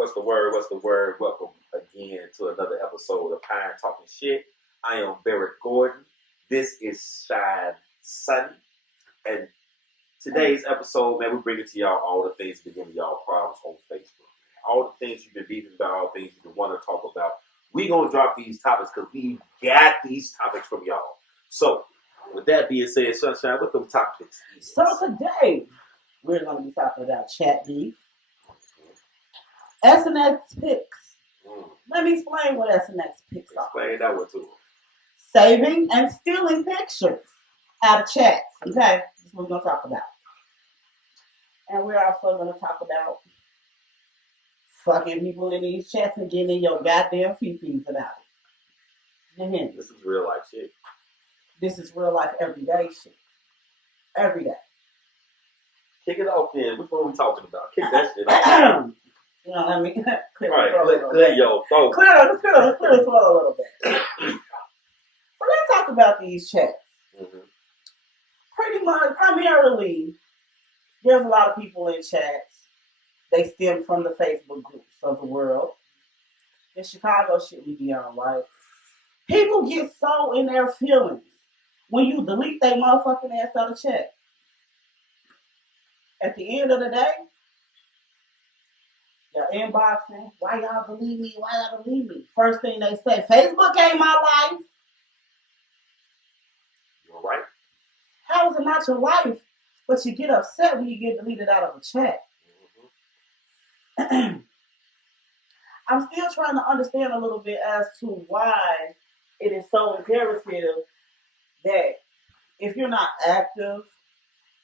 What's the word? What's the word? Welcome again to another episode of High and Talking Shit. I am Barrett Gordon. This is Shine Sunny. And today's episode, man, we bring it to y'all all the things that give y'all problems on Facebook. All the things you've been beefing about, all the things you've been wanting to talk about. We gonna drop these topics because we got these topics from y'all. So, with that being said, Sunshine, what them topics? So today, we're gonna be talking about chat beef. SNS pics. Let me explain what SNS pics are. Explain that one to them. Saving and stealing pictures out of chats. Okay, that's what we're gonna talk about. And we're also gonna talk about fucking people in these chats and getting in your goddamn fee-fees about it. Mm-hmm. This is real life shit. This is real life everyday shit. Every day. Kick it off then. Which one are we talking about? Kick that shit off. You know what I mean? Clear your throat. Clear the flow a little bit. So let's talk about these chats. Mm-hmm. Pretty much, primarily, there's a lot of people in chats. They stem from the Facebook groups of the world. The Chicago shit we be on, right? People get so in their feelings when you delete their motherfucking ass out of chat. At the end of the day, you're inboxing, why y'all believe me? Why y'all believe me? First thing they say, Facebook ain't my life. You're right. How is it not your life? But you get upset when you get deleted out of a chat. Mm-hmm. I'm still trying to understand a little bit as to why it is so imperative that if you're not active,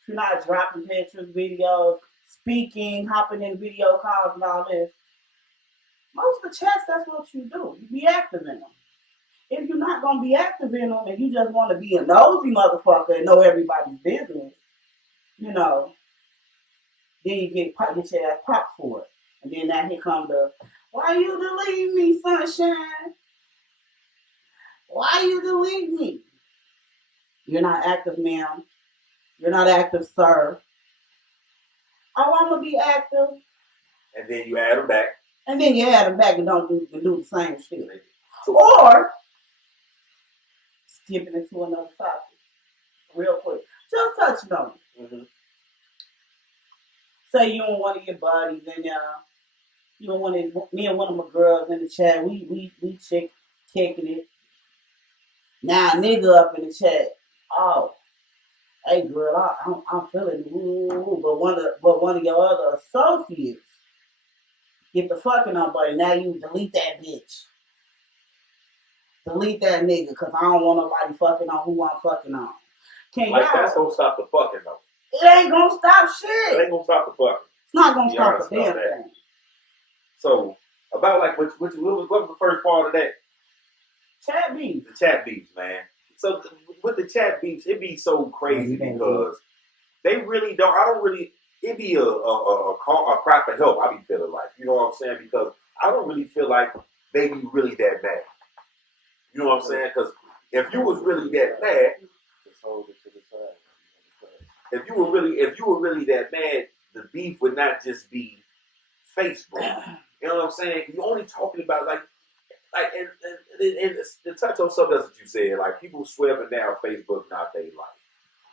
if you're not dropping pictures, videos, speaking, hopping in video calls and all this, most of the chats, that's what you do. You be active in them. If you're not going to be active in them and you just want to be a nosy motherfucker and know everybody's business, you know, then you get your ass popped for it. And then now here comes the, why you delete me, sunshine? Why you delete me? You're not active, ma'am. You're not active, sir. Oh, I'm going to be active. And then you add them back. And then you add them back and don't do the same shit. Or skipping into another topic real quick. Just touching on it. Mm-hmm. Say you and one of your buddies and you and me and one of my girls in the chat, we kicking it. Now a nigga up in the chat, oh, hey girl, I'm feeling it, but one of your other associates get the fucking on, buddy. Now you delete that bitch. Delete that nigga, because I don't want nobody fucking on who I'm fucking on. That's gonna stop the fucking though. It ain't gonna stop shit. It ain't gonna stop the fucking. It's not gonna stop the damn thing. So, about like, what was the first part of that? Chat beefs. The chat beefs, man. So, with the chat beefs, it be so crazy because they really don't, it be a cry for help, I be feeling like. You know what I'm saying? Because I don't really feel like they be really that bad. You know what I'm saying? Because if you was really that bad, if you were really that bad, the beef would not just be Facebook. You know what I'm saying? You're only talking about and to touch on something else that you said, like people swear up and down Facebook not their life.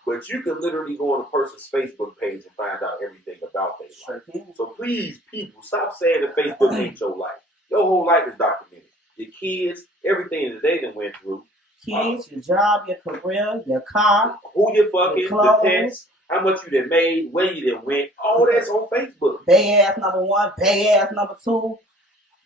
But you can literally go on a person's Facebook page and find out everything about their life. So please, people, stop saying that Facebook ain't your life. Your whole life is documented. Your kids, everything that they done went through. Kids, your job, your career, your car, who you fucking, the pets, how much you done made, where you done went, all that's on Facebook. Bay ass number 1, bay ass number 2,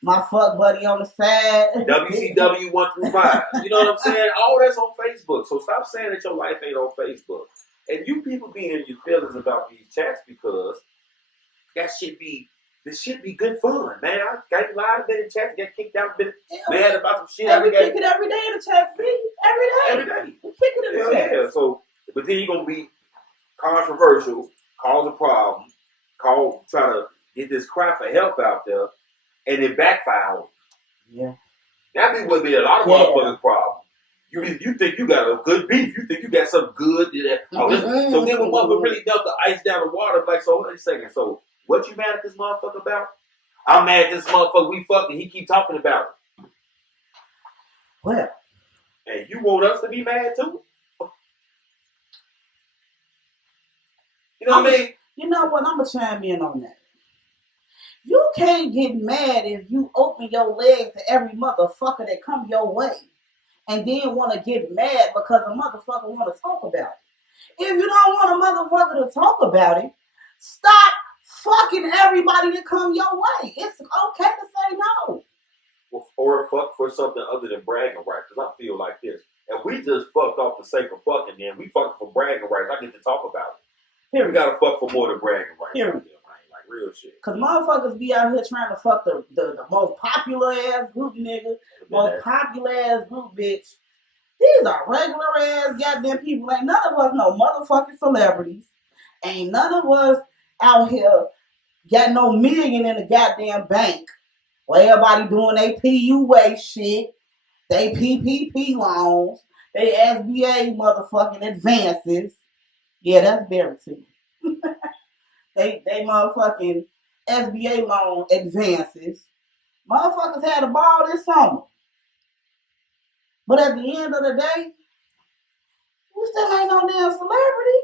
my fuck buddy on the side. WCW 1 through 5. You know what I'm saying? All that's on Facebook. So stop saying that your life ain't on Facebook. And you people be in your feelings about these chats because this shit be good fun, man. I got live in the chat, got kicked out, been mad about some shit. We kick it every day in the chat, every day. We kick it in the chat. Yeah. So, but then you're gonna be controversial, cause a problem, try to get this cry for help out there, and it backfire. Yeah. That would be a lot of motherfuckers' problem. You think you got a good beef. You think you got something good. So then when motherfucker really dump the ice down the water, like, so wait a second. So what you mad at this motherfucker about? I'm mad at this motherfucker. We fucking. He keep talking about it. Well, and you want us to be mad too? You know what I mean? You know what? I'm gonna chime in on that. You can't get mad if you open your legs to every motherfucker that come your way, and then want to get mad because a motherfucker want to talk about it. If you don't want a motherfucker to talk about it, stop fucking everybody that come your way. It's okay to say no. Or fuck for something other than bragging rights. Because I feel like this. If we just fucked off the sake of fucking, then we fucking for bragging rights. I get to talk about it. Period. We gotta fuck for more than bragging rights. Period. Like real shit. Because motherfuckers be out here trying to fuck the most popular ass group nigga, most popular ass group bitch. These are regular ass goddamn people. Ain't none of us no motherfucking celebrities. Ain't none of us out here got no million in the goddamn bank. Where everybody doing they PUA shit, they PPP loans, they SBA motherfucking advances. Yeah, that's very too. they motherfucking SBA loan advances. Motherfuckers had a ball this summer. But at the end of the day, we still ain't no damn celebrity.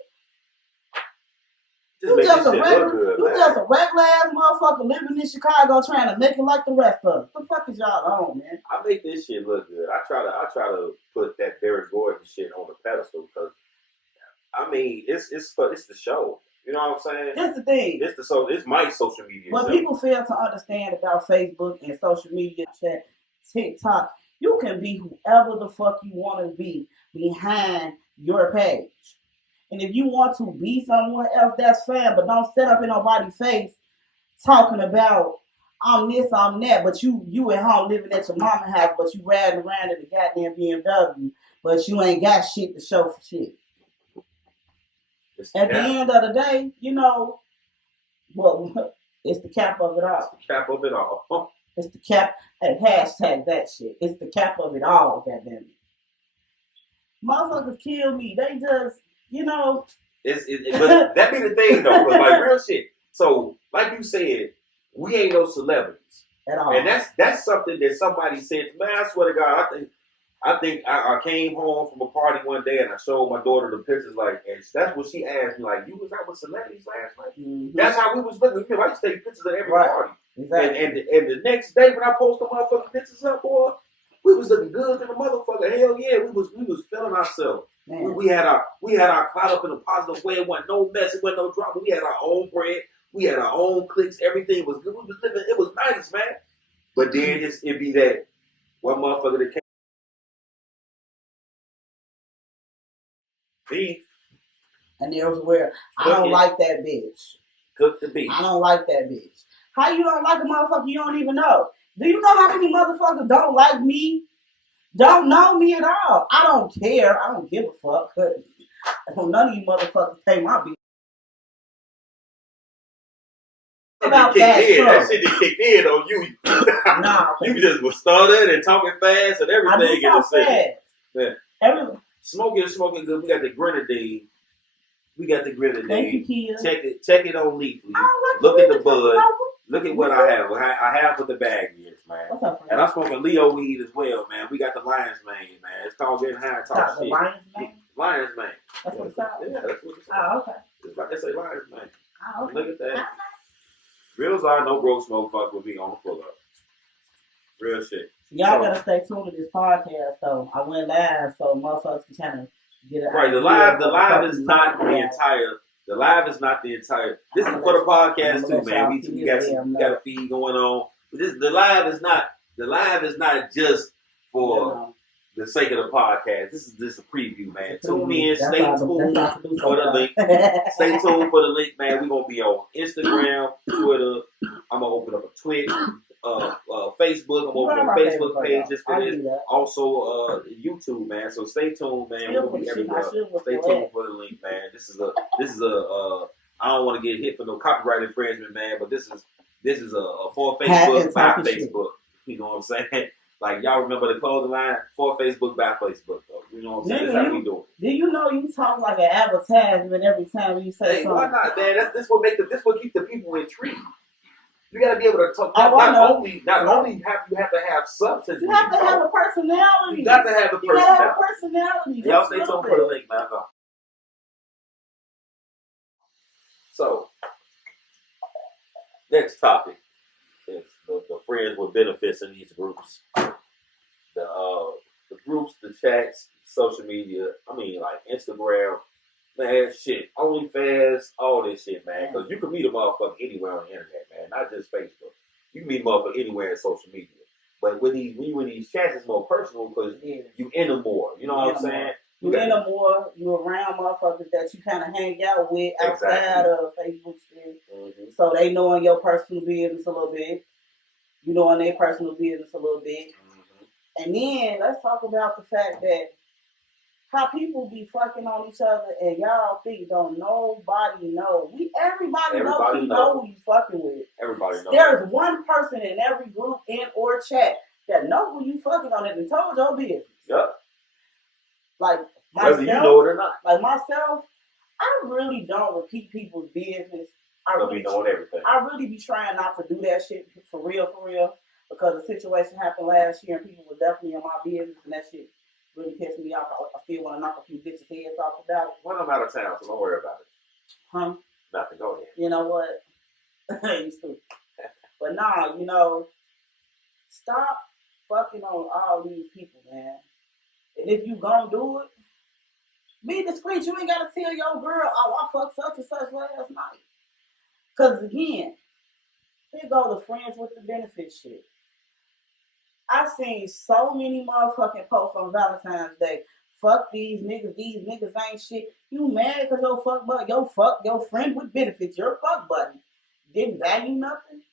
You just a regular ass motherfucker living in Chicago trying to make it like the rest of us. What the fuck is y'all on, man? I make this shit look good. I try to put that Derek Gordon shit on the pedestal because I mean it's the show. You know what I'm saying? That's the thing. It's my social media. What people fail to understand about Facebook and social media, chat, TikTok, you can be whoever the fuck you want to be behind your page. And if you want to be someone else, that's fine. But don't sit up in nobody's face talking about I'm this, I'm that. But you at home living at your mama's house, but you riding around in the goddamn BMW, but you ain't got shit to show for shit. At the end of the day, you know, well, it's the cap of it all. It's the cap of it all. It's the cap. Hey, hashtag that shit. It's the cap of it all, goddamn it. Motherfuckers kill me. They just, you know. But that be the thing, though. Cause like real shit. So, like you said, we ain't no celebrities. At all. And that's something that somebody said, man, I swear to God, I think I came home from a party one day and I showed my daughter the pictures, like, and that's what she asked me, like, you was out with celebrities last night? Mm-hmm. That's how we was looking. I used to take pictures of every party. Exactly. And the next day when I posted motherfucking pictures up, boy, we was looking good to the motherfucker. Hell yeah, we was feeling ourselves. We had our clout up in a positive way. It wasn't no mess. It wasn't no drama. We had our own bread. We had our own clicks. Everything was good. We was living. It was nice, man. But then it be that one motherfucker that came. Beef. And there was where I don't like that bitch. Cook the beef. I don't like that bitch. How you don't like a motherfucker you don't even know? Do you know how many motherfuckers don't like me? Don't know me at all. I don't care. I don't give a fuck. None of you motherfuckers pay my bill. About that shit that kicked in on you. Nah, you just was stuttering and talking fast and everything in the city. Yeah. Smoking good. We got the grenadine. Thank you, Kia. Check it on Leafly. Look at the bud. Look at what I have. I have what the bag is, man. What's up, and I'm smoking Leo weed as well, man. We got the Lion's Mane, man. It's called Getting High Talk shit. Lion's Mane? Lion's Mane. That's what it's called? Yeah, that's what it's called. Oh, okay. It's like they say Lion's Mane. Oh, okay. Look at that. Real are no broke smoke fuck with me on the pull up. Real shit. Y'all gotta stay tuned to this podcast, though. I went live, so motherfuckers can kind of get it. Right, the live is not the entire. The live is not the entire. This is for the podcast too, man. We got a feed going on. But the live is not just for the sake of the podcast. This is just a preview, man. Tune in, stay tuned for the link. Stay tuned for the link, man. We're gonna be on Instagram, Twitter. I'm gonna open up a Twitch, Facebook. I'm gonna open a Facebook page just for this. Also, YouTube, man. So stay tuned, man. We're gonna be everywhere. Stay tuned for the link, man. This is a. I don't want to get hit for no copyright infringement, man. But this is a for Facebook by Facebook. You know what I'm saying? Like, y'all remember the clothing line? For Facebook, by Facebook, though. You know what I'm saying? That's how we do it. Do you know you talk like an advertisement every time you say something? Why not, man? This what keep the people intrigued. You gotta be able to talk. Not only have you have to have substance. You have to have a personality. You got to have a personality. You gotta have a personality. Y'all stay tuned for the link, man. So, next topic is the friends with benefits in these groups. The groups, the chats, social media. I mean, like Instagram, man, shit, OnlyFans, all this shit, man. Because you can meet a motherfucker anywhere on the internet, man. Not just Facebook. You can meet a motherfucker anywhere in social media. But when you in these chats, it's more personal because you in them more. You know what I'm saying? You in them more. You around motherfuckers that you kind of hang out with outside of Facebook shit. Mm-hmm. So they knowing your personal business a little bit. You knowing their personal business a little bit. Mm-hmm. And then let's talk about the fact that how people be fucking on each other and y'all think don't nobody know. Everybody know who you fucking with. Everybody knows. There's one person in every group or chat that know who you fucking on and told your business. Yep. Like myself, whether you know it or not. Like myself, I really don't repeat people's business. I really knowing everything. I really be trying not to do that shit for real, because the situation happened last year and people were definitely in my business and that shit really pissed me off. I still want to knock a few bitches' heads off about it. Well, I'm out of town, so don't worry about it. Huh? Nothing. Go ahead. You know what? You stupid. But nah, stop fucking on all these people, man. And if you gonna do it, be discreet. You ain't gotta tell your girl, oh, I fucked such and such last night. Cause again, here go the friends with the benefit shit. I've seen so many motherfucking posts on Valentine's Day. Fuck these niggas ain't shit. You mad cause your friend with benefits, your fuck buddy, didn't value nothing?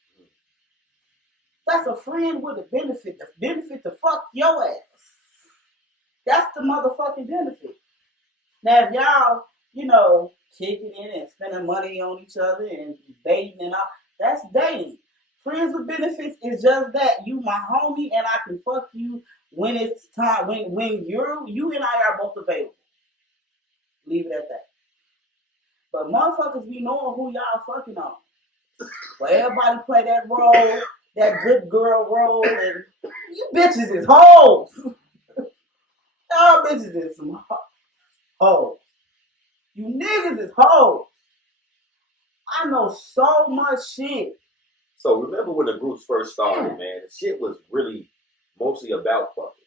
That's a friend with a benefit. The benefit to fuck your ass. That's the motherfucking benefit. Now if y'all, kicking in and spending money on each other and dating and all, that's dating. Friends with benefits is just that. You my homie and I can fuck you when it's time. When you and I are both available. Leave it at that. But motherfuckers be knowing who y'all fucking on. Well, everybody play that role, that good girl role, and you bitches is hoes. Y'all bitches is some hoes. You niggas is hoes. I know so much shit. So remember when the groups first started, man, the shit was really mostly about fucking.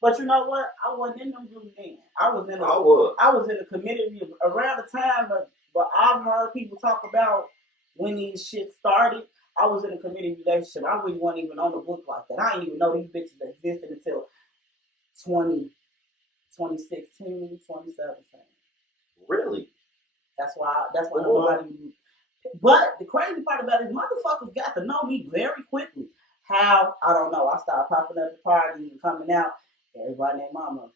But you know what? I wasn't in them groups then. I was in a community around the time, but I've heard people talk about when these shit started. I was in a community relationship. I really wasn't even on the book like that. I didn't even know these bitches existed until 2016, 2017. Really? That's why nobody. But the crazy part about it is motherfuckers got to know me very quickly. How? I don't know. I started popping up at parties and coming out. Everybody named Mama.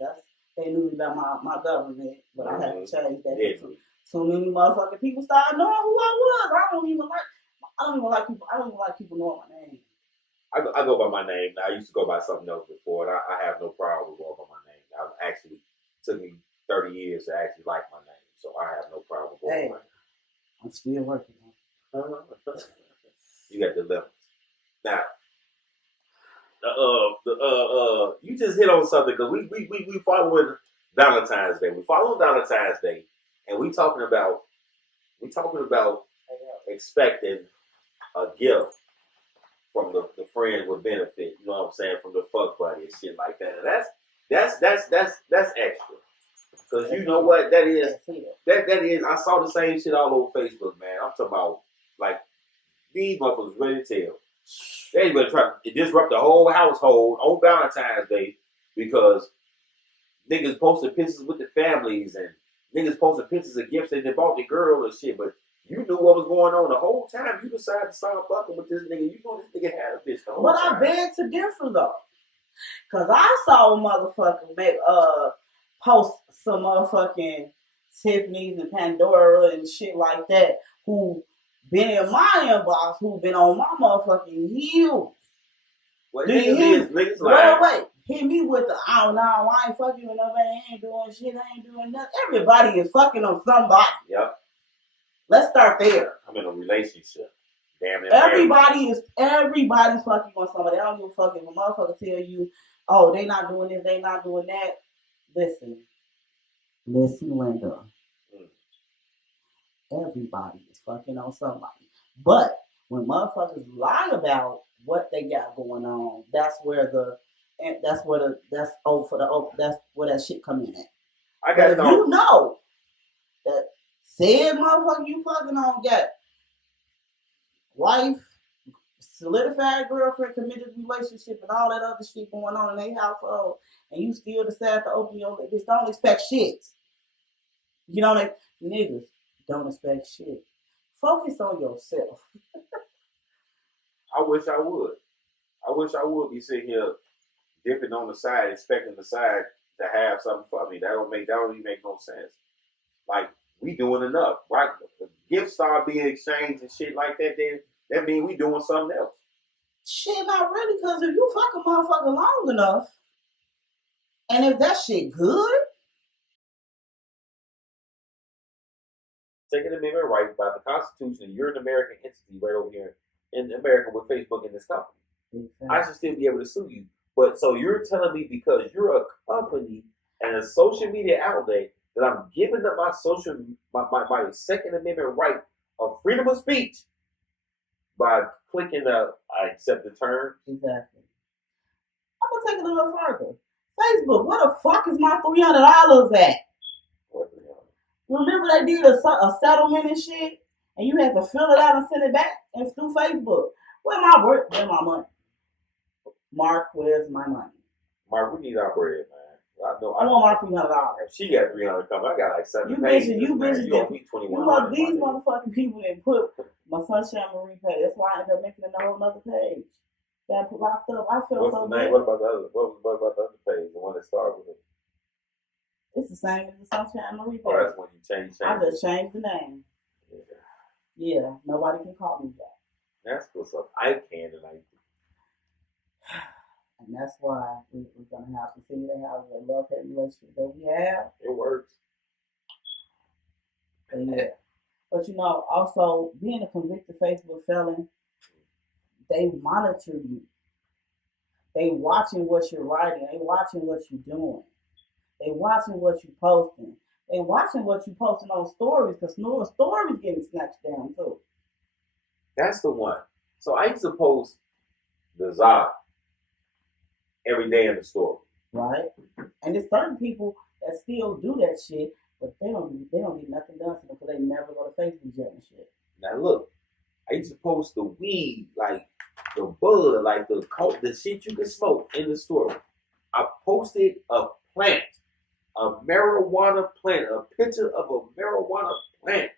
That's they knew me about my government, but I had to change that. Yeah. So many motherfucking people started knowing who I was. I don't even like people knowing my name. I go by my name now. I used to go by something else before, and I have no problem with going by my name. It took me 30 years to actually like my name, so I have no problem with going by my name. I'm still working on it. You got the levels. Now, you just hit on something because we following Valentine's Day. We following Valentine's Day, and we talking about expecting a gift from the friend with benefit. You know what I'm saying? From the fuck buddy and shit like that. And that's extra. Because you know what that is. That is. I saw the same shit all over Facebook, man. I'm talking about like these motherfuckers ready to tell. They been trying to disrupt the whole household on Valentine's Day because niggas posted pictures with the families and niggas posted pictures of gifts that they bought the girl and shit. But you knew what was going on the whole time. You decided to start fucking with this nigga. You know this nigga had a bitch the whole time. But I beg to differ though, because I saw a motherfucker make post some motherfucking Tiffany's and Pandora and shit like that who been in my inbox, who been on my motherfucking heels. Well, niggas like, wait. Hit me with the, I don't know, I ain't fucking with nobody, I ain't doing shit, I ain't doing nothing. Everybody is fucking on somebody. Yep. Let's start there. I'm in a relationship. Damn it. Everybody's fucking on somebody. I don't give a fuck if a motherfucker tell you, oh, they not doing this, they not doing that. Listen, Linda. Everybody is fucking on somebody. But when motherfuckers lie about what they got going on, that's where that's where that shit come in at. But if you know that said motherfucker you fucking on got wife, solidified girlfriend, committed relationship, and all that other shit going on in their household, and you still decide to open your lips, don't expect shit. You know that niggas don't expect shit. Focus on yourself. I wish I would. I wish I would be sitting here dipping on the side, expecting the side to have something for me. That don't even make no sense. Like, we doing enough, right? The gifts start being exchanged and shit like that, then that means we doing something else. Shit, not really, because if you fuck a motherfucker long enough, and if that shit good, Second Amendment right by the Constitution, you're an American entity right over here in America with Facebook in this company. Mm-hmm. I should still be able to sue you. But so you're telling me because you're a company and a social media outlet that I'm giving up my Second Amendment right of freedom of speech by clicking I accept the terms. Exactly. I'm gonna take it a little further. Facebook, where the fuck is my $300 at? Remember they did a settlement and shit, and you had to fill it out and send it back and through Facebook. Where's my money? Mark, where's my money? Mark, we need our bread, man. I want my $300. If she got $300 coming, I got like 7 pages. You owe me $2,100. These motherfucking people that put my Sunshine Marie page. That's why I ended up making a whole other page. Got locked up. I felt so bad. What about the other? What about the other page? The one that started with it. It's the same as the Sunshine Marie page. Oh, that's when you change. I just changed the name. Yeah, nobody can call me that. That's what's up. I can and I do. And that's why we're going to have to continue to have the love-hate relationship that we have. It works. Yeah. But, also, being a convicted Facebook felon, they monitor you. They watching what you're writing. They watching what you're doing. They watching what you're posting. They watching what you're posting on stories, because stories getting snatched down, too. That's the one. So I used to post the Zod every day in the story. Right. And there's certain people that still do that shit, but they don't get nothing done to them because they never go to Facebook jail and shit. Now look, I used to post the weed, like the bud, like the shit you can smoke in the story. I posted a plant, a marijuana plant, a picture of a marijuana plant.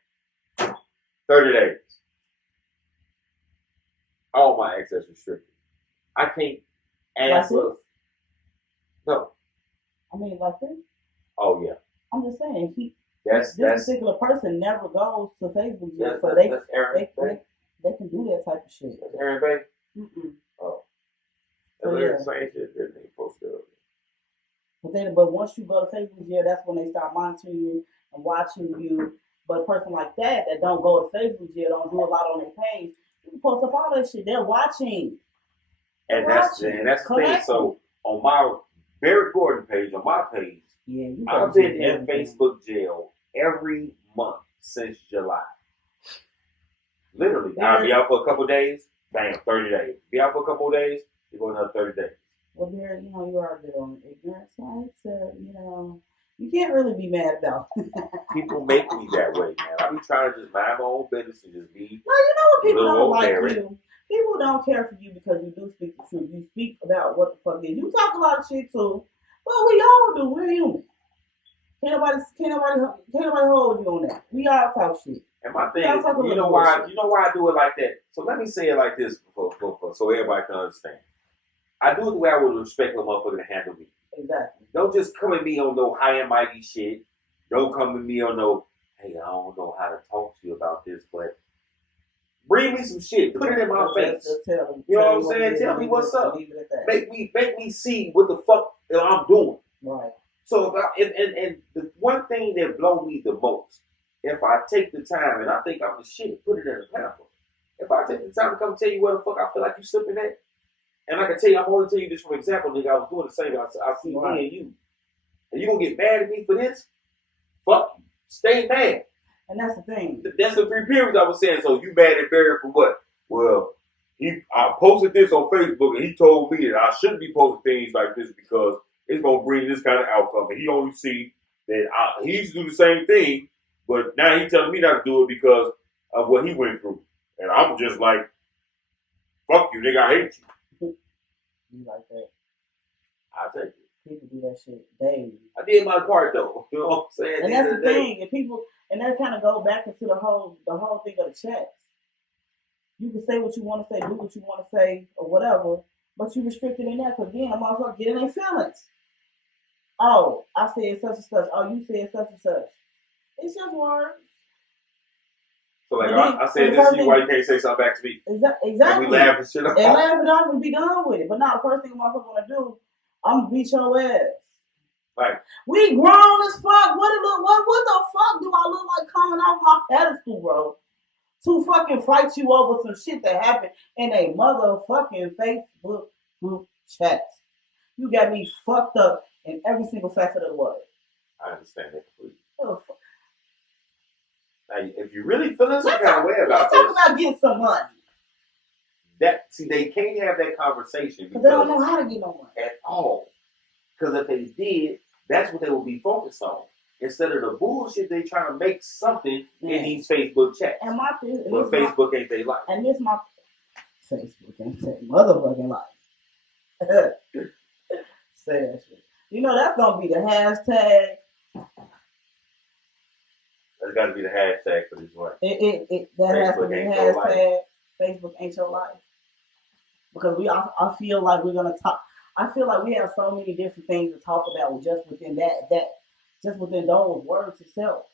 30 days. All my access restricted. I can't answer. No. I mean, like this? Oh, yeah. I'm just saying, this particular person never goes to Facebook yet, so that's Aaron Bay. They can do that type of shit. That's Aaron Bay? Mm-mm. Oh. So, the same shit that they posted up. But once you go to Facebook, that's when they start monitoring you and watching you. But a person like that don't go to Facebook, don't do a lot on their page, you can post up all that shit. They're watching. That's the thing. So on my Barrett Gordon page, on my page, I've been in Facebook jail every month since July. Literally. I'll be out for a couple of days, bam, 30 days. Be out for a couple of days, you go another 30 days. Well, there, you are a bit on the ignorant side, so, you can't really be mad about it. People make me that way, man. I be trying to just mind my own business and just be. No, you know what people don't like you. People don't care for you because you do speak the truth. You speak about what the fuck is. You talk a lot of shit too. Well, we all do. We're human. Can't nobody hold you on that. We all talk shit. And my thing is, you know why I do it like that? So let me say it like this so everybody can understand. I do it the way I would respect a motherfucker to handle me. Exactly. Don't just come at me on no high and mighty shit. Don't come at me on no, hey, I don't know how to talk to you about this, but bring me some shit. Put it in my face. You know what I'm saying? Tell me what's up. Make me see what the fuck I'm doing. Right. So and the one thing that blow me the most, if I take the time and I think I'm the shit, put it in a pamphlet. If I take the time to come tell you where the fuck I feel like you slipping at, and I can tell you, I'm only telling you this from example, nigga. I was doing the same. I see me and you, and you gonna get mad at me for this? Fuck you. Stay mad. And that's the thing. That's the 3 periods I was saying. So you mad at Barry for what? Well, I posted this on Facebook, and he told me that I shouldn't be posting things like this because it's gonna bring this kind of outcome. And he only see that he used to do the same thing, but now he's telling me not to do it because of what he went through. And I'm just like, fuck you, nigga, I hate you. You like that? I'll take it. People do that shit daily. I did my part though. You know what I'm saying? And that's the thing. And people, and that kind of go back into the whole thing of the checks. You can say what you want to say, do what you want to say, or whatever, but you restricted in that because then I'm also getting their feelings. Oh, I said such and such. Oh, you said such and such. It's just words. So like I said this to you, why you can't say something back to me? Exactly. And we laugh and shit off. And laugh it off and be done with it. But now the first thing I'm gonna do, I'm gonna beat your ass. Like we grown as fuck. What the fuck do I look like coming off my pedestal, bro? To fucking fight you over some shit that happened in a motherfucking Facebook group chat. You got me fucked up in every single facet of the word. I understand that completely. Oh, fuck. Now, if you really feeling some kind of way about let's talk about getting some money. They can't have that conversation because they don't know how to get no money at all. Because if they did, that's what they would be focused on. Instead of the bullshit, they trying to make something in these Facebook chats. And my thing, but Facebook ain't they life. And this my Facebook ain't their motherfucking life. Say that shit. You know that's gonna be the hashtag. That's got to be the hashtag for this one. That Facebook has to be the hashtag. Facebook ain't your life. Because I feel like we're gonna talk. I feel like we have so many different things to talk about just within just within those words itself.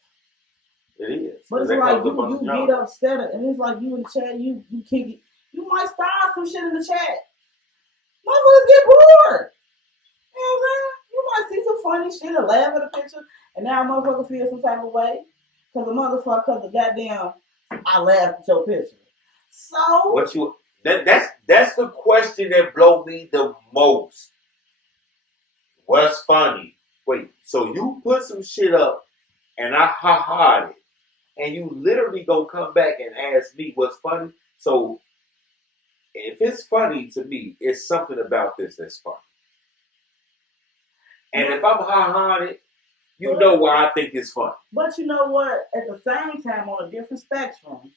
It is. But it's like you get upset, and it's like you in the chat, you kick it. You might start some shit in the chat. Motherfuckers get bored. You know what I'm saying? You might see some funny shit or laugh at a picture, and now a motherfucker feels some type of way. Because the goddamn, I laughed at your picture. So that's the question that blow me the most. What's funny? Wait, so you put some shit up and I ha-ha'd it, and you literally gonna come back and ask me what's funny? So if it's funny to me, it's something about this that's funny. And if I'm ha-ha'd it, you know why I think it's funny. But you know what? At the same time, on a different spectrum,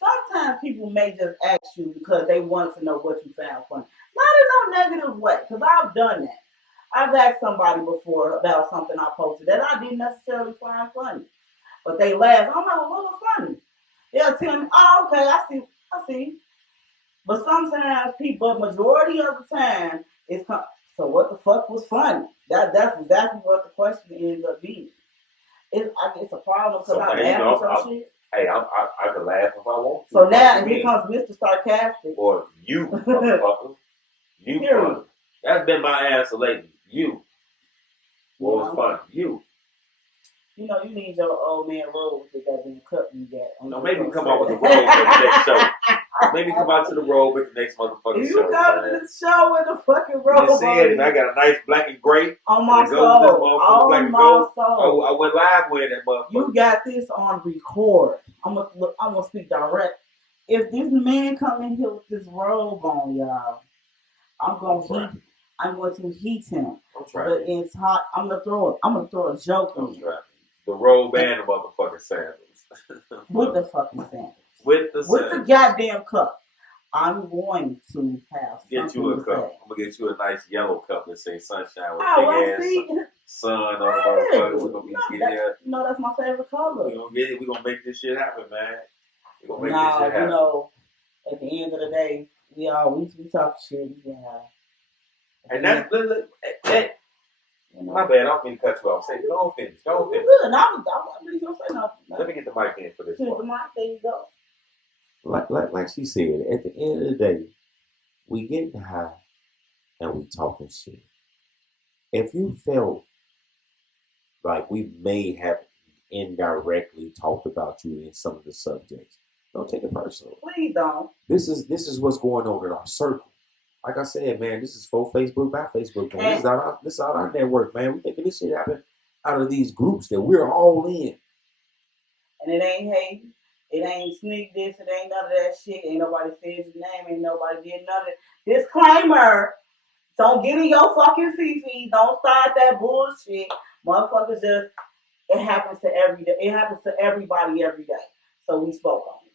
sometimes people may just ask you because they want to know what you found funny. Not in no negative way, because I've done that. I've asked somebody before about something I posted that I didn't necessarily find funny. But they laugh. I'm like, well, what was funny? They'll tell me, oh, okay, I see. But sometimes people, majority of the time, it's so what the fuck was funny? That's exactly what the question ends up being. It's a problem because I laugh at some shit. Hey, I can laugh if I want to. So now here comes Mr. Sarcastic. Or you, motherfucker. You funny. That's been my answer lately. You. What was funny? You. You know, you need your old man roll with the goddamn cup you got. No, maybe come out with the robe for the next show. Maybe come out to the robe with the next motherfucking show. You come to the show with the fucking robe. You said it. I got a nice black and gray. On my soul. On my soul. Oh, I went live with that motherfucker. You got this on record. I'm gonna speak direct. If this man come in here with this robe on, y'all, I'm going to heat him. But it's hot. I'm gonna throw a joke on you. The robe and the motherfucking sandals. With the fucking sandals. With the goddamn cup. I'm going to have get you a cup. I'm gonna get you a nice yellow cup that say sunshine with big ass sun on the motherfucker. We're gonna be getting there. You know that's my favorite color. We're gonna get it. We're gonna make this shit happen, man. We're gonna make this shit happen. You know, at the end of the day, we talk shit. Yeah. And that's my bad. I don't mean to cut you off. Say, go finish. Go finish. Good. I'm really gonna say nothing. Let me get the mic in for this one. The mic. There you go. Like she said, at the end of the day, we getting high and we talking shit. If you felt like we may have indirectly talked about you in some of the subjects, Don't take it personal. Please don't. This is what's going on in our circle. Like I said, man, this is for Facebook by Facebook, man. This is out our network, man. We making this shit happen out of these groups that we're all in. And it ain't hate. It ain't sneak this. It ain't none of that shit. Ain't nobody said your name. Ain't nobody did none of it. Disclaimer. Don't get in your fucking fifi. Don't start that bullshit. Motherfuckers just, it happens to every day. It happens to everybody every day. So we spoke on it.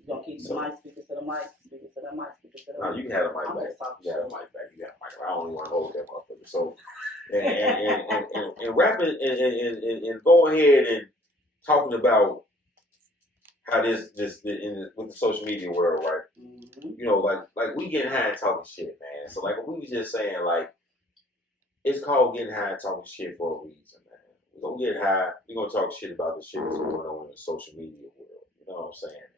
You gonna keep the mic, speaker to the mic, speaker to the mic, speaker to the mic. No, you can have the mic back. You got the mic back. You got the mic back. I don't even want to hold that motherfucker. So, and rapping and going ahead and talking about how this with the social media world, right? Mm-hmm. You know, like we getting high and talking shit, man. So like we was just saying, like it's called getting high and talking shit for a reason, man. We're gonna get high. We're gonna talk shit about the shit that's going on in the social media world. You know what I'm saying?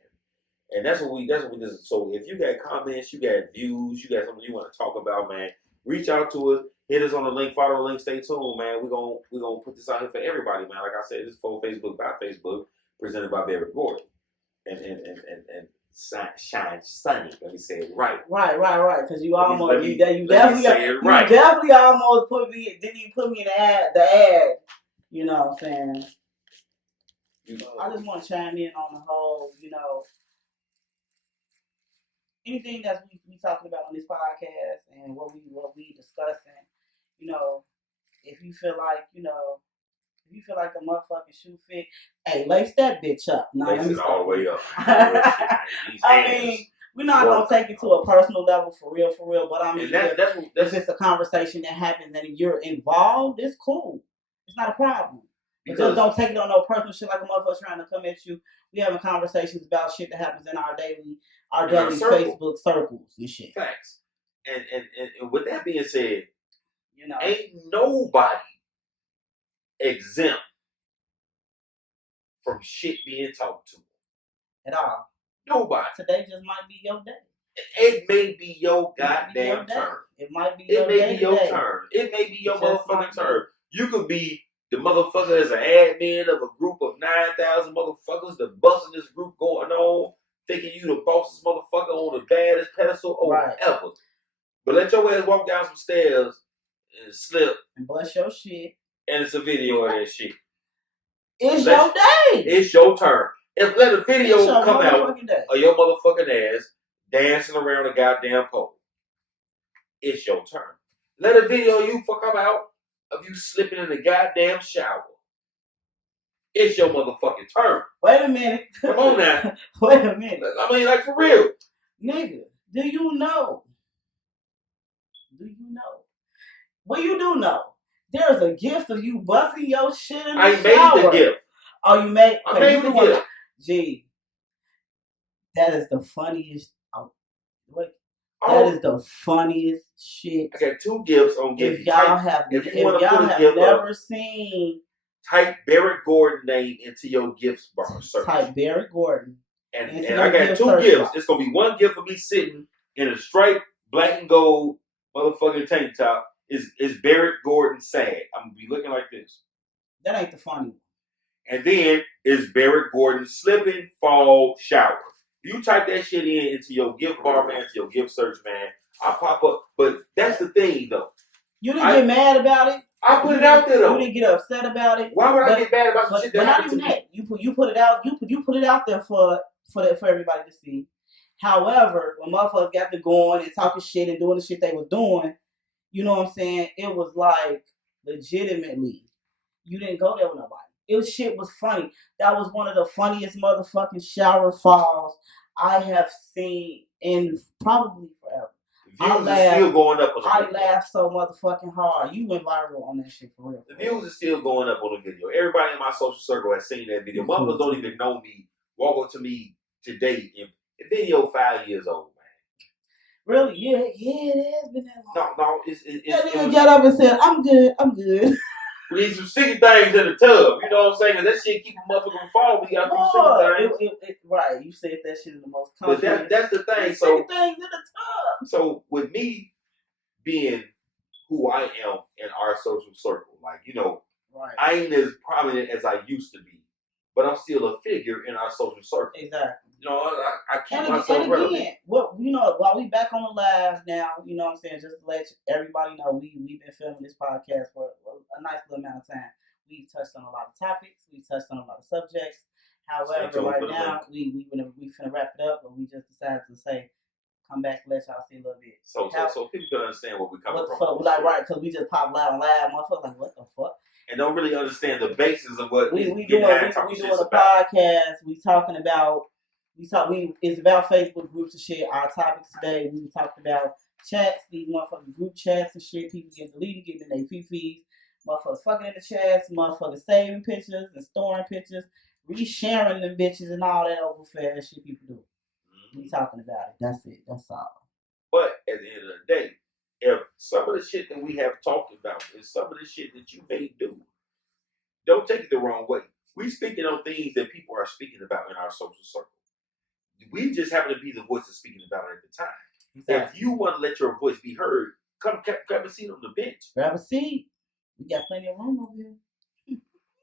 And that's what we do. So if you got comments, you got views, you got something you want to talk about, man, reach out to us. Hit us on the link, follow the link, stay tuned, man. We're gonna put this out here for everybody, man. Like I said, this is for Facebook by Facebook, presented by Barry Gordon. And Shine Sunny. Let me say it right. Right. Because you almost you definitely almost didn't even put me in the ad. You know what I'm saying? I just want to chime in on the whole, you know, anything that we talking about on this podcast and what we discussing, you know, if you feel like the motherfucking shoe fit, hey, lace that bitch up. No, lace it all the way up. I mean, we're not gonna take it to a personal level for real. But I mean, if it's a conversation that happens and you're involved, it's cool. It's not a problem. But just don't take it on no personal shit like a motherfucker trying to come at you. We having conversations about shit that happens in our daily Facebook circles and shit. Facts. And with that being said, you know, ain't nobody exempt from shit being talked to at all. Nobody. Today just might be your day. It may be your goddamn turn. It might be your day. It may be your turn. It may be your motherfucking turn. You could be the motherfucker as an admin of a group of 9,000 motherfuckers, the busting this group going on, thinking you the bossest motherfucker on the baddest pedestal or whatever. But let your ass walk down some stairs and slip. And bust your shit. And it's a video of that shit. It's your day. It's your turn. If let a video come out of your motherfucking ass dancing around a goddamn pole, it's your turn. Let a video of you come out of you slipping in the goddamn shower. It's your motherfucking turn. Wait a minute. Come on now. Wait a minute. I mean, like, for real. Nigga, do you know? Well, you do know. There's a gift of you busting your shit in the shower. I made the gift. Oh, you made? I made the gift. Gee, that is the funniest. That is the funniest shit. I got two gifts on gift. If y'all have never seen, type Barrett Gordon name into your gifts bar search. Type Barrett Gordon. And I got two gifts. It's gonna be one gift for me sitting in a striped black and gold motherfucking tank top. Is Barrett Gordon sad? I'm gonna be looking like this. That ain't the funny one. And then is Barrett Gordon slipping fall shower. You type that shit into your gift bar, man, to your gift search, man. I pop up. But that's the thing, though. You didn't get mad about it. I put it out there, though. You didn't get upset about it. Why would I get mad about some shit that happened to me? That. You put it out. You put it out there for everybody to see. However, when motherfuckers got to going and talking shit and doing the shit they was doing, you know what I'm saying? It was like legitimately, you didn't go there with nobody. Shit was funny. That was one of the funniest motherfucking shower falls I have seen in probably forever. Views are still going up on the video. I laughed so motherfucking hard. You went viral on that shit for real. The views are still going up on the video. Everybody in my social circle has seen that video. Motherfuckers don't even know me. Walk up to me today. The video 5 years old, man. Really? Yeah, it has been that long. No, that nigga got up and said, I'm good. We need some sticky things in the tub. You know what I'm saying? Because that shit keep a motherfucker from falling. We got some sticky things. Right. You said that shit in the most comfortable. But that's the thing. So, sticky things in the tub. So, with me being who I am in our social circle, like, you know, I ain't as prominent as I used to be. But I'm still a figure in our social circle. Exactly. You know, I keep And myself relevant. again, while we back on the live now, you know what I'm saying, just to let everybody know, we've been filming this podcast for a nice little amount of time. We've touched on a lot of topics, we've touched on a lot of subjects. However, right now we finna wrap it up, but we just decided to say, come back and let y'all see a little bit. So people can understand where we're coming from. What the fuck? Like, right, because we just pop loud and loud, motherfuckers like, what the fuck? And don't really understand the basis of what we doing a podcast. We talking about it's about Facebook groups and shit. Our topics today, we talked about chats, these motherfucking group chats and shit. People getting deleted, getting in their fifis. Motherfuckers fucking in the chats. Motherfuckers saving pictures and storing pictures, resharing them bitches and all that overfed shit people do. Mm-hmm. We talking about it. That's it. That's all. But at the end of the day, if some of the shit that we have talked about is some of the shit that you may do, don't take it the wrong way. We speaking on things that people are speaking about in our social circle. We just happen to be the voices speaking about it at the time. Exactly. If you want to let your voice be heard, come grab a seat on the bench. Grab a seat. We got plenty of room over here.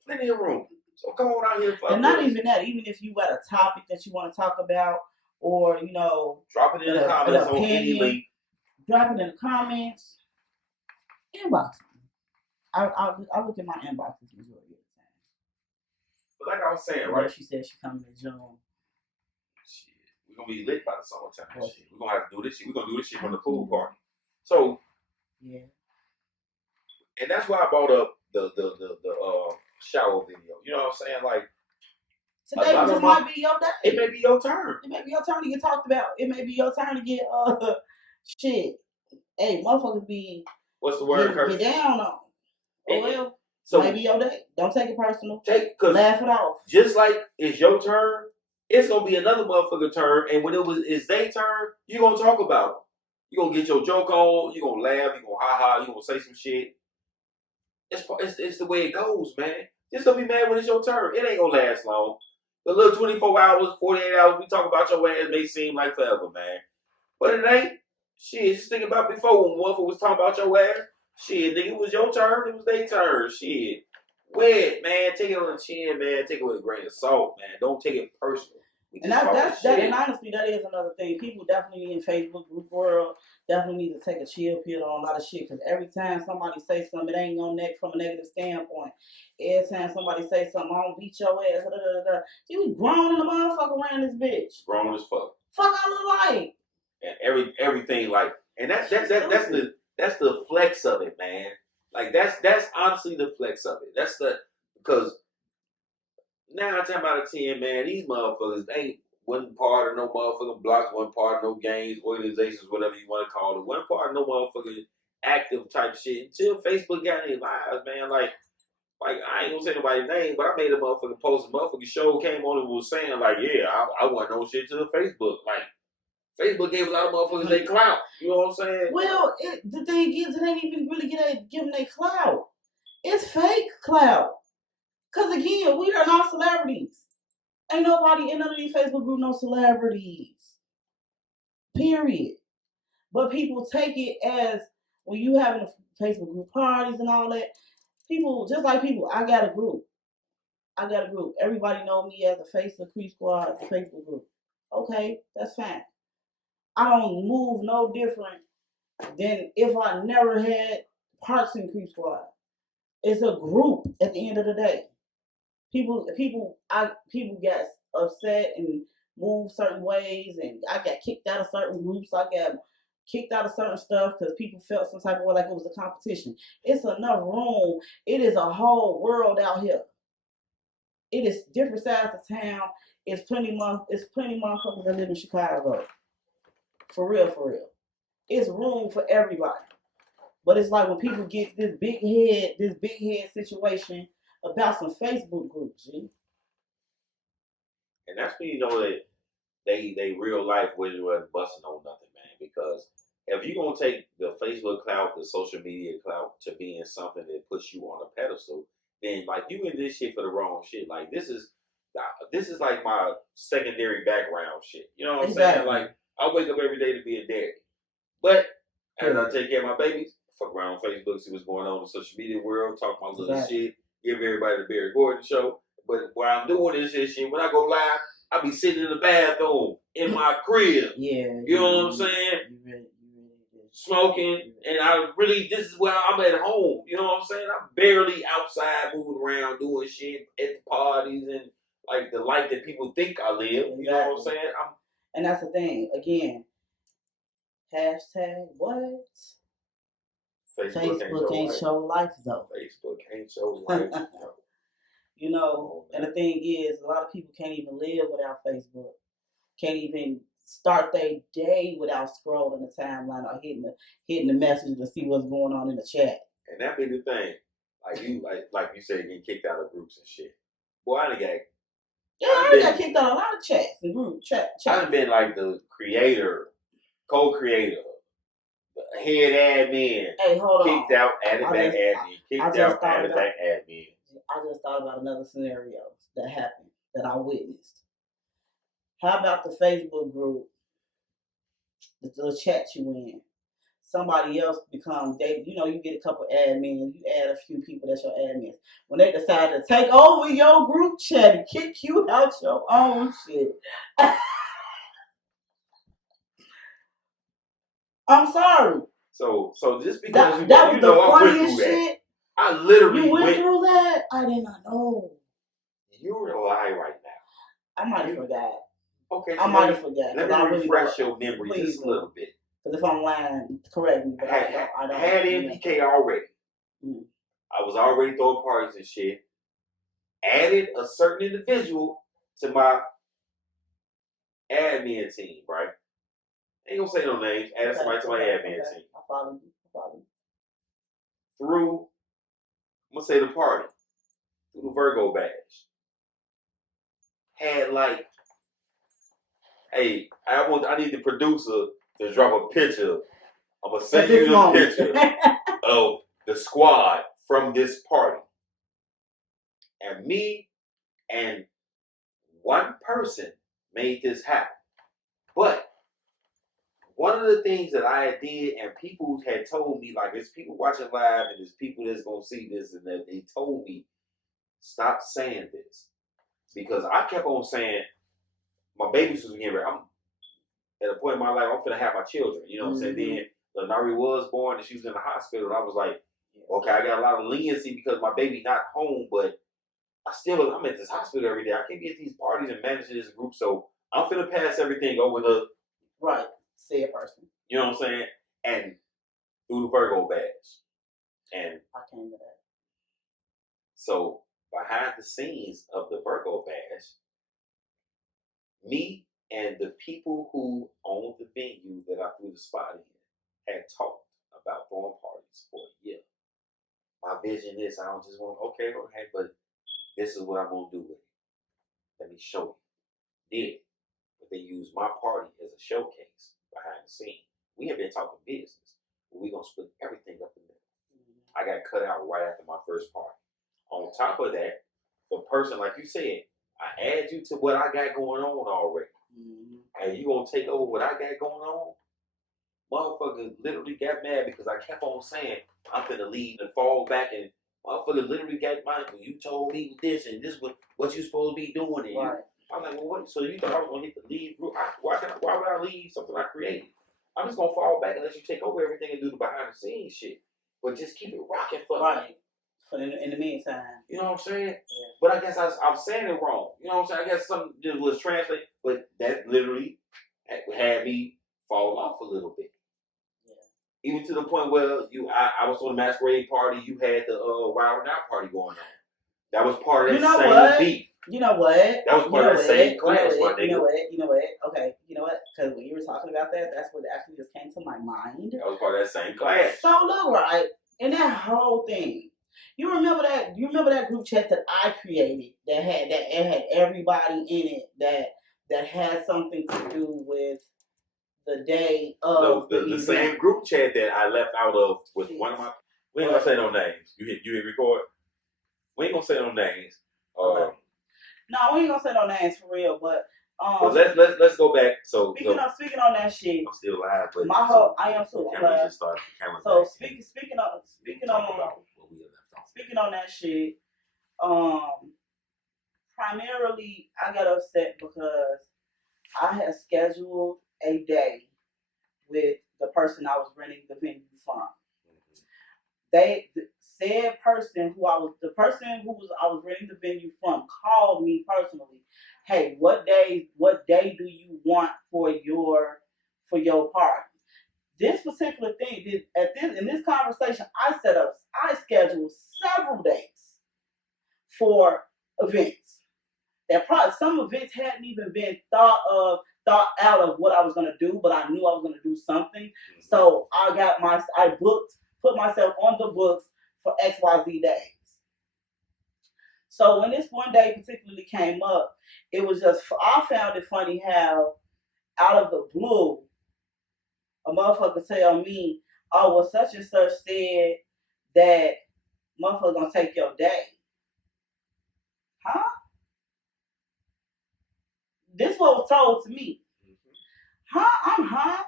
Plenty of room. So come on out here. And not even that. Even if you got a topic that you want to talk about, or drop it in the comments on any link. Drop it in the comments. Inbox me. I look at my inboxes majority of the time. But like I was saying, right? She said she coming in June. Shit, we're gonna be lit by the summertime. Shit. We're gonna have to do this shit. We're gonna do this shit from the pool party. So yeah. And that's why I brought up the shower video. You know what I'm saying? Like today just might be your day. It may be your turn. It may be your turn to get talked about. It may be your turn to get shit. Hey, motherfuckers be what's the word? Get down on. Oh well. So maybe your day. Don't take it personal. Laugh it off. Just like it's your turn, it's gonna be another motherfucker turn, and when it's their turn, you gonna talk about them. You gonna get your joke on. You gonna laugh. You gonna ha ha. You gonna say some shit. It's the way it goes, man. Just don't be mad when it's your turn. It ain't gonna last long. The little 24 hours, 48 hours we talk about your ass may seem like forever, man. But it ain't. Shit, just think about before when one was talking about your ass. Shit, nigga, it was your turn. It was their turn. Shit. Wet, man. Take it on the chin, man. Take it with a grain of salt, man. Don't take it personal. And and honestly, that is another thing. People definitely in Facebook group world definitely need to take a chill pill on a lot of shit. Because every time somebody say something, it ain't no neck from a negative standpoint. Every time somebody say something, I don't beat your ass. You be grown in the motherfucker around this bitch. Grown as fuck. Fuck I look like. And everything like, and that's the flex of it, man. Like that's honestly the flex of it. Because 9 times out of 10, man, these motherfuckers ain't one part of no motherfucking blocks, one part of no gangs, organizations, whatever you want to call it, one part of no motherfucking active type shit until Facebook got in their lives, man. Like I ain't gonna say nobody's name, but I made a motherfucking post, a motherfucking show came on and was saying like, yeah, I want no shit to the Facebook. Like Facebook gave a lot of motherfuckers their clout. You know what I'm saying? Well, the thing is, it ain't even really giving their clout. It's fake clout. Because again, we are not celebrities. Ain't nobody in none of these Facebook groups no celebrities. Period. But people take it as when you having Facebook group parties and all that. People, just like people, I got a group. Everybody know me as the face of Creep Squad, the Facebook group. Okay, that's fine. I don't move no different than if I never had parts in Creep Squad. It's a group at the end of the day. People get upset and move certain ways, and I got kicked out of certain groups. I got kicked out of certain stuff because people felt some type of way like it was a competition. It's enough room. It is a whole world out here. It is different sides of town. It's plenty motherfuckers that live in Chicago. For real. It's room for everybody. But it's like when people get this big head situation about some Facebook groups, G. And that's when you know that they real life wasn't busting on nothing, man. Because if you're gonna take the Facebook clout, the social media clout to being something that puts you on a pedestal, then like you in this shit for the wrong shit. Like this is like my secondary background shit. You know what I'm saying? Like I wake up every day to be a daddy. But as I take care of my babies, fuck around on Facebook, see what's going on in the social media world, talk my little shit, give everybody the Barry Gordon show. But what I'm doing is this shit. When I go live, I be sitting in the bathroom in my crib. Yeah. You know what I'm saying? You really Smoking, and this is where I'm at home. You know what I'm saying? I'm barely outside moving around doing shit at the parties and like the life that people think I live. Exactly. You know what I'm saying? And that's the thing. Again, hashtag what? Facebook ain't show life though. Facebook ain't show life though. You know, and the thing is, a lot of people can't even live without Facebook. Can't even start their day without scrolling the timeline or hitting the message to see what's going on in the chat. And that be the thing. Like you said, getting kicked out of groups and shit. Boy, I done got kicked out of a lot of chats and group chat. I done been like the creator, co-creator, head admin. Hey, hold on. Kicked out, added back admin. Kicked out, added back admin. I just thought about another scenario that happened that I witnessed. How about the Facebook group, the chat you in? Somebody else becomes, you get a couple admins, you add a few people that's your admins. When they decide to take over your group chat and kick you out your own shit. I'm sorry. So just because that was the funniest shit. I literally went through that? I did not know. You're a lie right now. I might have forgot. Okay, I might have forgot. Let me refresh your memory just a little bit. Because if I'm lying, correct me. But I don't. Had NPK already. Mm. I was already throwing parties and shit. Added a certain individual to my admin team, right? Ain't gonna say no names. Added somebody to my admin team. I follow you. Through, I'm gonna say the party. Through the Virgo badge. Had like, hey, I need the producer to drop a picture. I'm gonna send you the picture of the squad from this party. And me and one person made this happen. But one of the things that I did, and people had told me, like, there's people watching live and there's people that's gonna see this, and that they told me, stop saying this. Because I kept on saying, my babies was getting ready. I'm at a point in my life, I'm finna have my children. You know what I'm saying? Then Lenari was born and she was in the hospital. And I was like, okay, I got a lot of leniency because my baby not home, but I'm at this hospital every day. I can't be at these parties and manage this group. So I'm finna pass everything over to say a person. You know what I'm saying? And through the Virgo badge. And I came to that. So behind the scenes of the Virgo badge, me and the people who owned the venue that I threw the spot in had talked about throwing parties for a year. My vision is I don't just want, okay, but this is what I'm going to do with it. Let me show you. But they used my party as a showcase behind the scene. We have been talking business, but we're going to split everything up in the middle. I got cut out right after my first party. On top of that, the person, like you said, I add you to what I got going on already. And you gonna take over what I got going on? Motherfucker literally got mad because I kept on saying I'm finna leave and fall back, and motherfucker literally got mad. You told me this and this was what you supposed to be doing. And I'm like, well, what? So you thought I was gonna hit the leave group? Why would I leave something I created? I'm just gonna fall back and let you take over everything and do the behind the scenes shit, but just keep it rocking for me. In the meantime. You know what I'm saying? Yeah. But I guess I'm saying it wrong. You know what I'm saying? I guess something just was translated, but that literally had me fall off a little bit. Yeah. Even to the point where I was on the masquerade party, you had the Wild Out party going on. That was part of that same beef. You know what? That was part of that same class, my nigga. You know what? Okay, you know what? Because when you were talking about that, that's what actually just came to my mind. That was part of that same class. So look, right? And that whole thing. You remember that group chat that I created that had everybody in it that had something to do with the day of the same group chat that I left out of with one of my. We ain't gonna say no names. You hit record. We ain't gonna say no names. Okay. No, we ain't gonna say no names for real. But let's go back. So speaking on that shit, I'm still alive, but I am still alive. So speaking on that shit, primarily, I got upset because I had scheduled a day with the person I was renting the venue from. They said person who I was renting the venue from called me personally. Hey, what day do you want for your party? This particular thing, in this conversation, I scheduled several days for events. That probably some events hadn't even been thought out of what I was gonna do, but I knew I was gonna do something. So put myself on the books for XYZ days. So when this one day particularly came up, it was just, I found it funny how out of the blue, a motherfucker tell me, oh, well, such and such said that motherfucker gonna take your day. Huh? This what was told to me. Huh? I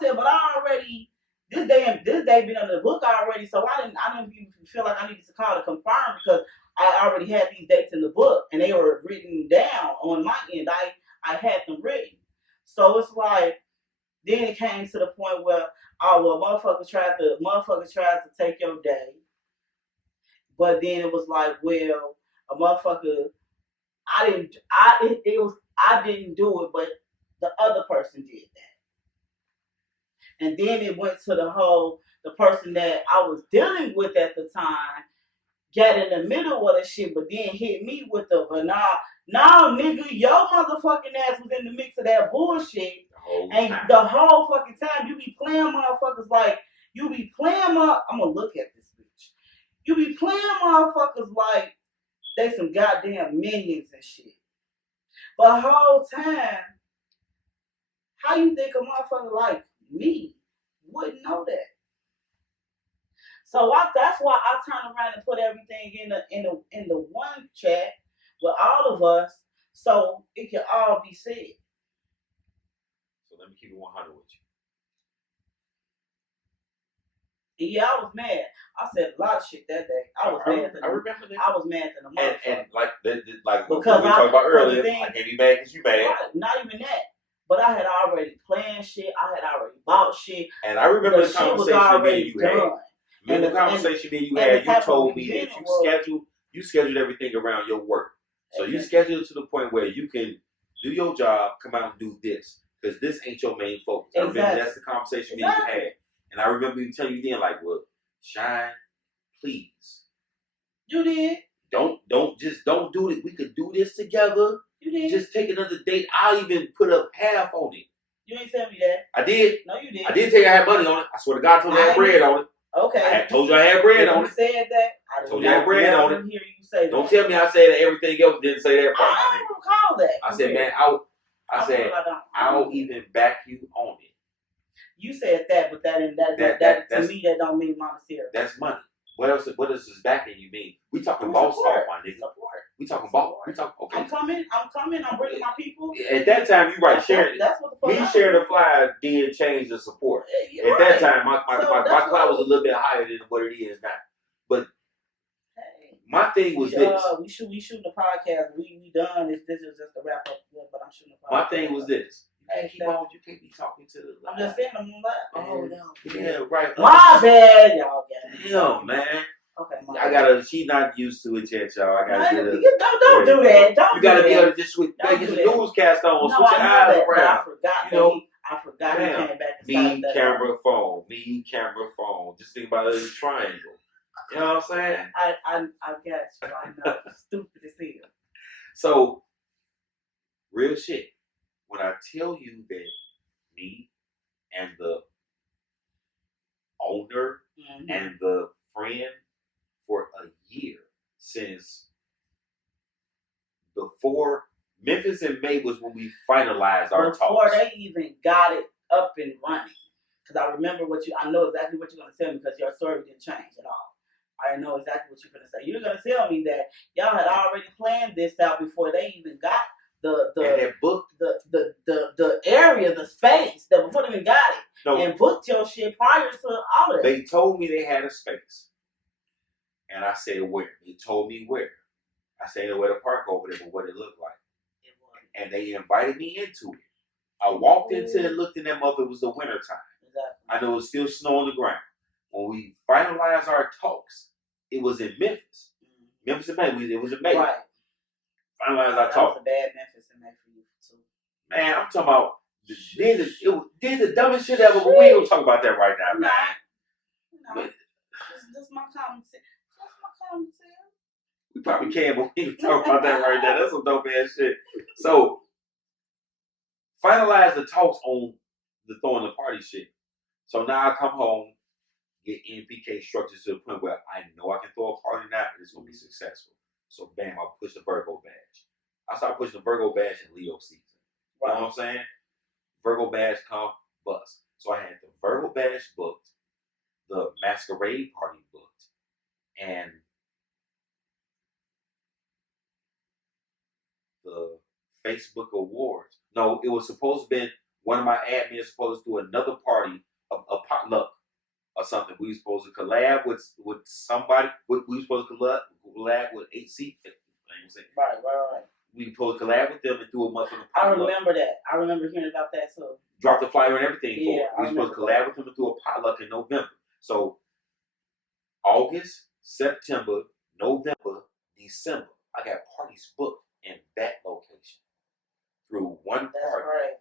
said, but I already, this day been under the book already, so I didn't even feel like I needed to call to confirm because I already had these dates in the book and they were written down on my end. I had them written. So it's like, then it came to the point where, oh, well, motherfucker tried to take your day. But then it was like, well, a motherfucker, I didn't do it, but the other person did that. And then it went to the person that I was dealing with at the time got in the middle of the shit, but then hit me with but nah, nigga, your motherfucking ass was in the mix of that bullshit. The whole fucking time you be playing motherfuckers like, I'm gonna look at this bitch. You be playing motherfuckers like they some goddamn minions and shit. But the whole time, how you think a motherfucker like me wouldn't know that? So that's why I turn around and put everything in the one chat with all of us, so it can all be said. So let me keep it 100 with you. Yeah, I was mad. I said a lot of shit that day. I was mad. I remember that. I was mad than a motherfucker. And like what because we talked about earlier, I can't be mad because you mad. Not even that. But I had already planned shit. I had already bought shit. And I remember the conversation you had. And the conversation you had, you told me that you scheduled everything around your work. So you scheduled it to the point where you can do your job, come out and do this. Because this ain't your main focus. I remember that's the conversation you had. And I remember you telling you then, like, well, Shine, please. You did. Don't do it. We could do this together. You did. Just take another date. I'll even put up half on it. You ain't tell me that. I did. No, you did. I did tell you I had money on it. I swear to God, I told you I had bread on it. Okay. I told you I had bread on it. You said that. I told you I had bread on it. Hear you say that. Don't tell me I said that everything else didn't say that part. I don't recall that. I said, man, I'll even back you on it. You said that, but that to me that don't mean monetary. That's money. What else? What does this backing you mean? We talking boss talk, my nigga. We talking boss. We talking. Okay. I'm coming. I'm bringing my people. At that time, you right. That's what the fuck. Me sharing the flyer did change the support. At that time, my cloud was a little bit higher than what it is now. But my thing was this. We shooting the podcast. We done. This is just a wrap up. But I'm shooting the podcast. My thing was this. You can't be talking to the. I'm just saying I'm on live. Oh no. Yeah, right. My bad, y'all. Hell, man. Okay. She's not used to it yet, y'all. I gotta get her. Don't do that. You gotta be able to just switch. Get the newscast on. No, switch your eyes around. I forgot he came back and me, camera, phone. Just think about it as a triangle. You know what I'm saying? I guess you. I know. Stupid as hell. So, real shit. When I tell you that me and the owner and the friend for a year since before Memphis in May was when we finalized our talks. Before they even got it up and running. Because I remember I know exactly what you're going to tell me because your story didn't change at all. I know exactly what you're going to say. You're going to tell me that y'all had already planned this out before they even got the area, the space, that before they even got it, and booked your shit prior to all of that. They told me they had a space. And I said, where? They told me where. I said, ain't nowhere to park over there, but what it looked like. It was. And they invited me into it. I walked into it, looked in that mother. It was the winter time. Exactly. I know it was still snow on the ground. When we finalized our talks, it was in Memphis. Memphis in May. It was in May. Right. Finalized our That talks. was a bad Memphis in May for you too. Man, I'm talking about did the dumbest shit ever, but we ain't gonna talk about that right now, man. No. But- This is my commentary. That's my commentary. We probably can, but we ain't gonna talk about that right now. That's some dope ass shit. So, finalize the talks on the throwing the party shit. So now I come home, get NPK structures to the point where I know I can throw a party now and it's gonna be successful. So bam, I push the Virgo badge. I start pushing the Virgo badge in Leo season. You know what I'm saying? Virgo badge come, bust. So I had the Virgo badge booked, the masquerade party booked, and the Facebook awards. No, it was supposed to be one of my admins supposed to do another party, a potluck or something. We were supposed to collab with somebody. We were supposed to collab with HC. Right. We were supposed to collab with them and do a motherfucking I potluck. remember that. I remember hearing about that too. Drop the flyer and everything for it. We I were supposed to remember collab with them and do a potluck in November. So August, September, November, December, I got parties booked in that location through one That's party. right.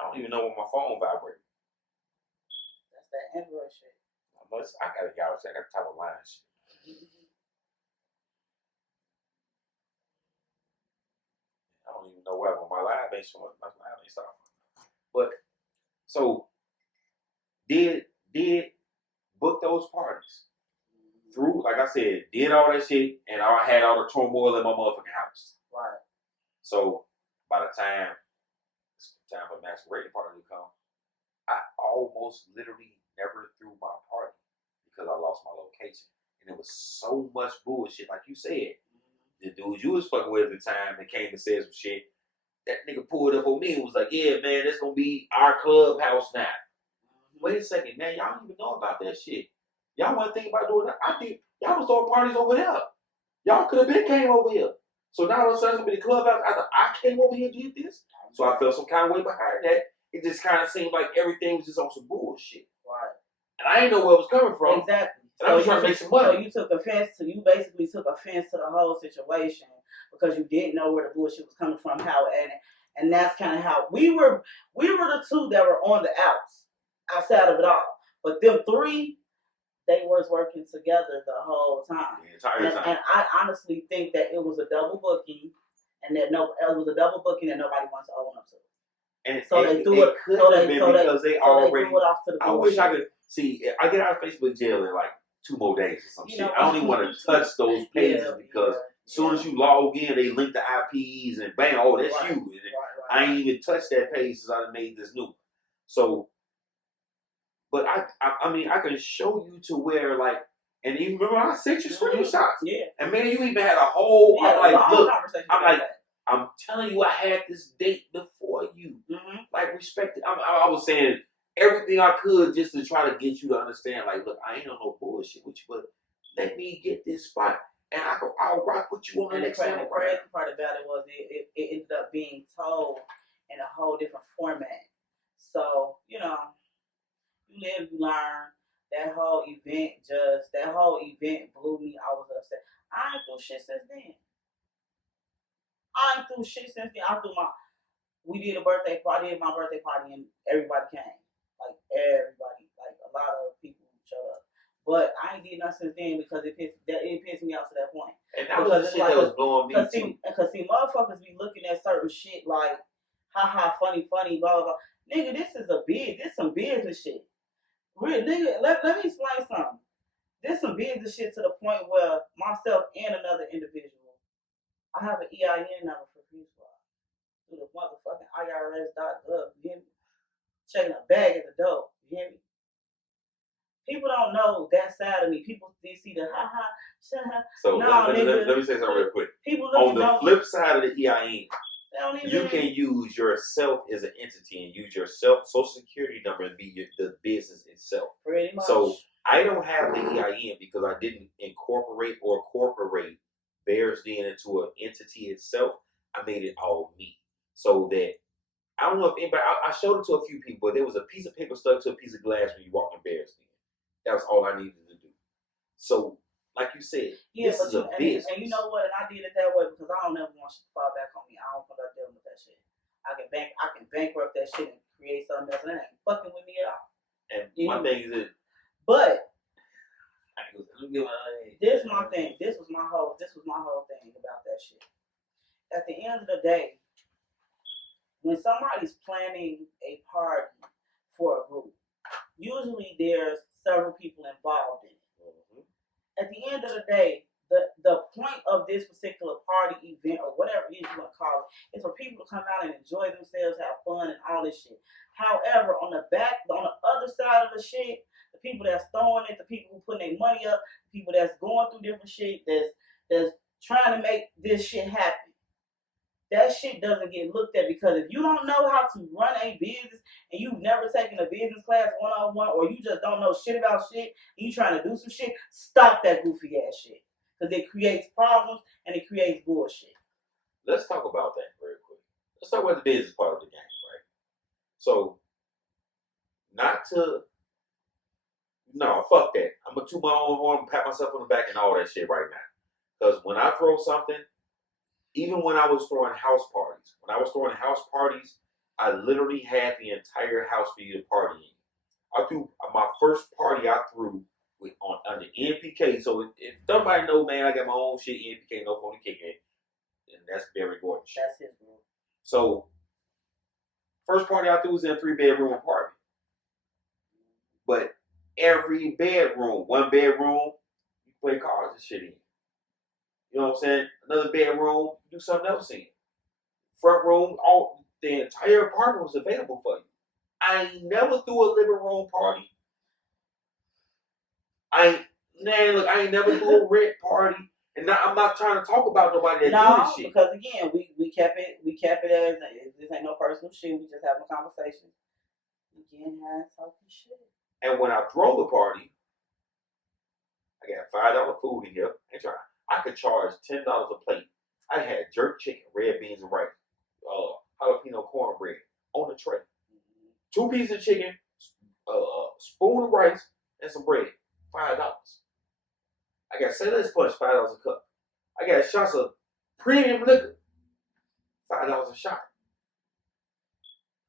I don't even know when my phone vibrates. That's that Android shit. I gotta go. I got top of line shit. I don't even know where, but my live ain't showing. My live ain't stopping. But so did book those parties through, like I said, did all that shit, and I had all the turmoil in my motherfucking house. Right. So by the time it's time for the masquerade party to come, I almost literally never threw my party because I lost my location. And it was so much bullshit, like you said. The dude you was fucking with at the time that came and said some shit, that nigga pulled up on me and was like, yeah, man, that's gonna be our clubhouse now. Wait a second, man, y'all don't even know about that shit. Y'all want to think about doing that? I think y'all was throwing parties over there. Y'all could have been came over here. So now all of a sudden, the clubhouse, I came over here and did this. So I felt some kind of way behind that. It just kind of seemed like everything was just on some bullshit. Right. And I didn't know where it was coming from. Exactly. And I was trying to make some money. So you basically took offense to the whole situation because you didn't know where the bullshit was coming from, and that's kind of how we were the two that were on the outside of it all. But them three, they was working together the whole time. The entire time. And I honestly think that it was a double booking, and that nobody wants to own up to it. And so they threw it. Could So have they been so because they already. they threw it off to the I wish I could see. I get out of Facebook jail in like 2 more days or some shit. I don't even want to touch those pages because as soon as you log in, they link the IPs and bang, oh, that's you. And I ain't even touched that page since I made this new one. So, but I mean, I can show you to where like, and even remember I sent you screenshots. Yeah. And man, you even had a whole. Yeah, I'm like, look, I'm like, that. I'm telling you, I had this date before you. Mm-hmm. Like, respect it. I was saying everything I could just to try to get you to understand, like, look, I ain't on no bullshit with you, but let me get this spot, and I'll rock with you on the next time. The crazy part about it was it ended up being told in a whole different format. So, you live, you learn. That whole event blew me. I was upset. I ain't through shit since then. We did a birthday party. I did my birthday party, and everybody came. Like, everybody. Like, a lot of people showed up. But I ain't did nothing since then because it pissed me off to that point. And that was the shit that was blowing me too. Because motherfuckers be looking at certain shit like, haha, funny, blah, blah, blah. Nigga, this some business shit. Real, nigga, let me explain something. This some business shit to the point where myself and another individual, I have an EIN number for Peace Squad through the motherfucking IRS.gov, you hear me? Checking a bag at the door, you hear me? People don't know that side of me. People they see the So no, let me say something real quick. People On the flip side of the EIN, They don't even. You can use yourself as an entity and use your social security number and be the business itself. Pretty much. So I don't have the EIN because I didn't incorporate Bears Den into an entity itself. I made it all me. So that I don't know if anybody. I showed it to a few people, but there was a piece of paper stuck to a piece of glass when you walk in Bears Den. That was all I needed to do. So, like you said, this is a business. And you know what? And I did it that way because I don't ever want shit to fall back on me. I don't feel like dealing with that shit. I can bankrupt that shit and create something else, and that ain't fucking with me at all. And my thing is, but this my thing. This was my whole thing about that shit. At the end of the day, when somebody's planning a party for a group, usually there's several people involved in it. Mm-hmm. At the end of the day, the point of this particular party, event, or whatever it is you want to call it, is for people to come out and enjoy themselves, have fun, and all this shit. However, on the other side of the shit, the people that's throwing it, the people who putting their money up, the people that's going through different shit, that's trying to make this shit happen. That shit doesn't get looked at because if you don't know how to run a business and you've never taken a business class 101 or you just don't know shit about shit and you trying to do some shit, stop that goofy ass shit. Because it creates problems and it creates bullshit. Let's talk about that very quick. Let's talk about the business part of the game, right? So, fuck that. I'm going to toot my own horn and pat myself on the back and all that shit right now. Because when I throw something, even when I was throwing house parties, I literally had the entire house for you to party in. I threw my first party on the NPK. So if somebody know, man, I got my own shit, NPK, no phone to kick in. And that's Barry Gordon shit. That's his room. So, first party I threw was in a 3-bedroom apartment. But every bedroom, one bedroom, you play cards and shit in. You know what I'm saying? Another bedroom, do something else in. Front room, the entire apartment was available for you. I ain't never threw a living room party. I ain't never threw a red party. And I'm not trying to talk about nobody that do this shit. Because again, we kept it as this ain't no personal shit. We just having a conversation. We can't have talking shit. And when I throw the party, I got $5 food in here. I could charge $10 a plate. I had jerk chicken, red beans and rice, jalapeno cornbread on the tray. 2 pieces of chicken, spoon of rice, and some bread. $5. I got Sailor's Punch, $5 a cup. I got shots of premium liquor, $5 a shot.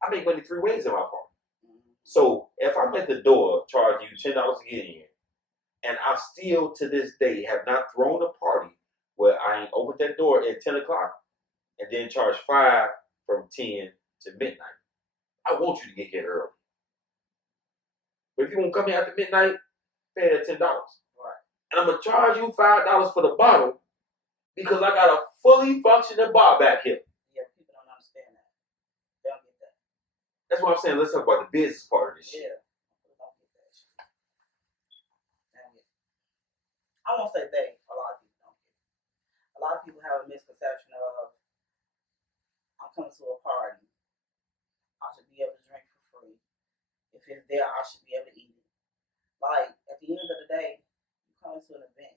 I make money 3 ways in my party. So if I'm at the door charging you $10 to get in, and I still to this day have not thrown a party where I ain't opened that door at 10 o'clock and then charge $5 from 10 to midnight. I want you to get here early. But if you want to come here after midnight, pay that $10. Right. And I'm going to charge you $5 for the bottle because I got a fully functioning bar back here. Yeah, people don't understand that. They don't get that. That's what I'm saying. Let's talk about the business part of this shit. Yeah. Don't get that shit. I won't say they. A lot of people don't get it. A lot of people have a misconception of, I'm coming to a party. I should be able to drink for free. If it's there, I should be able to eat it. Like, at the end of the day, you come to an event.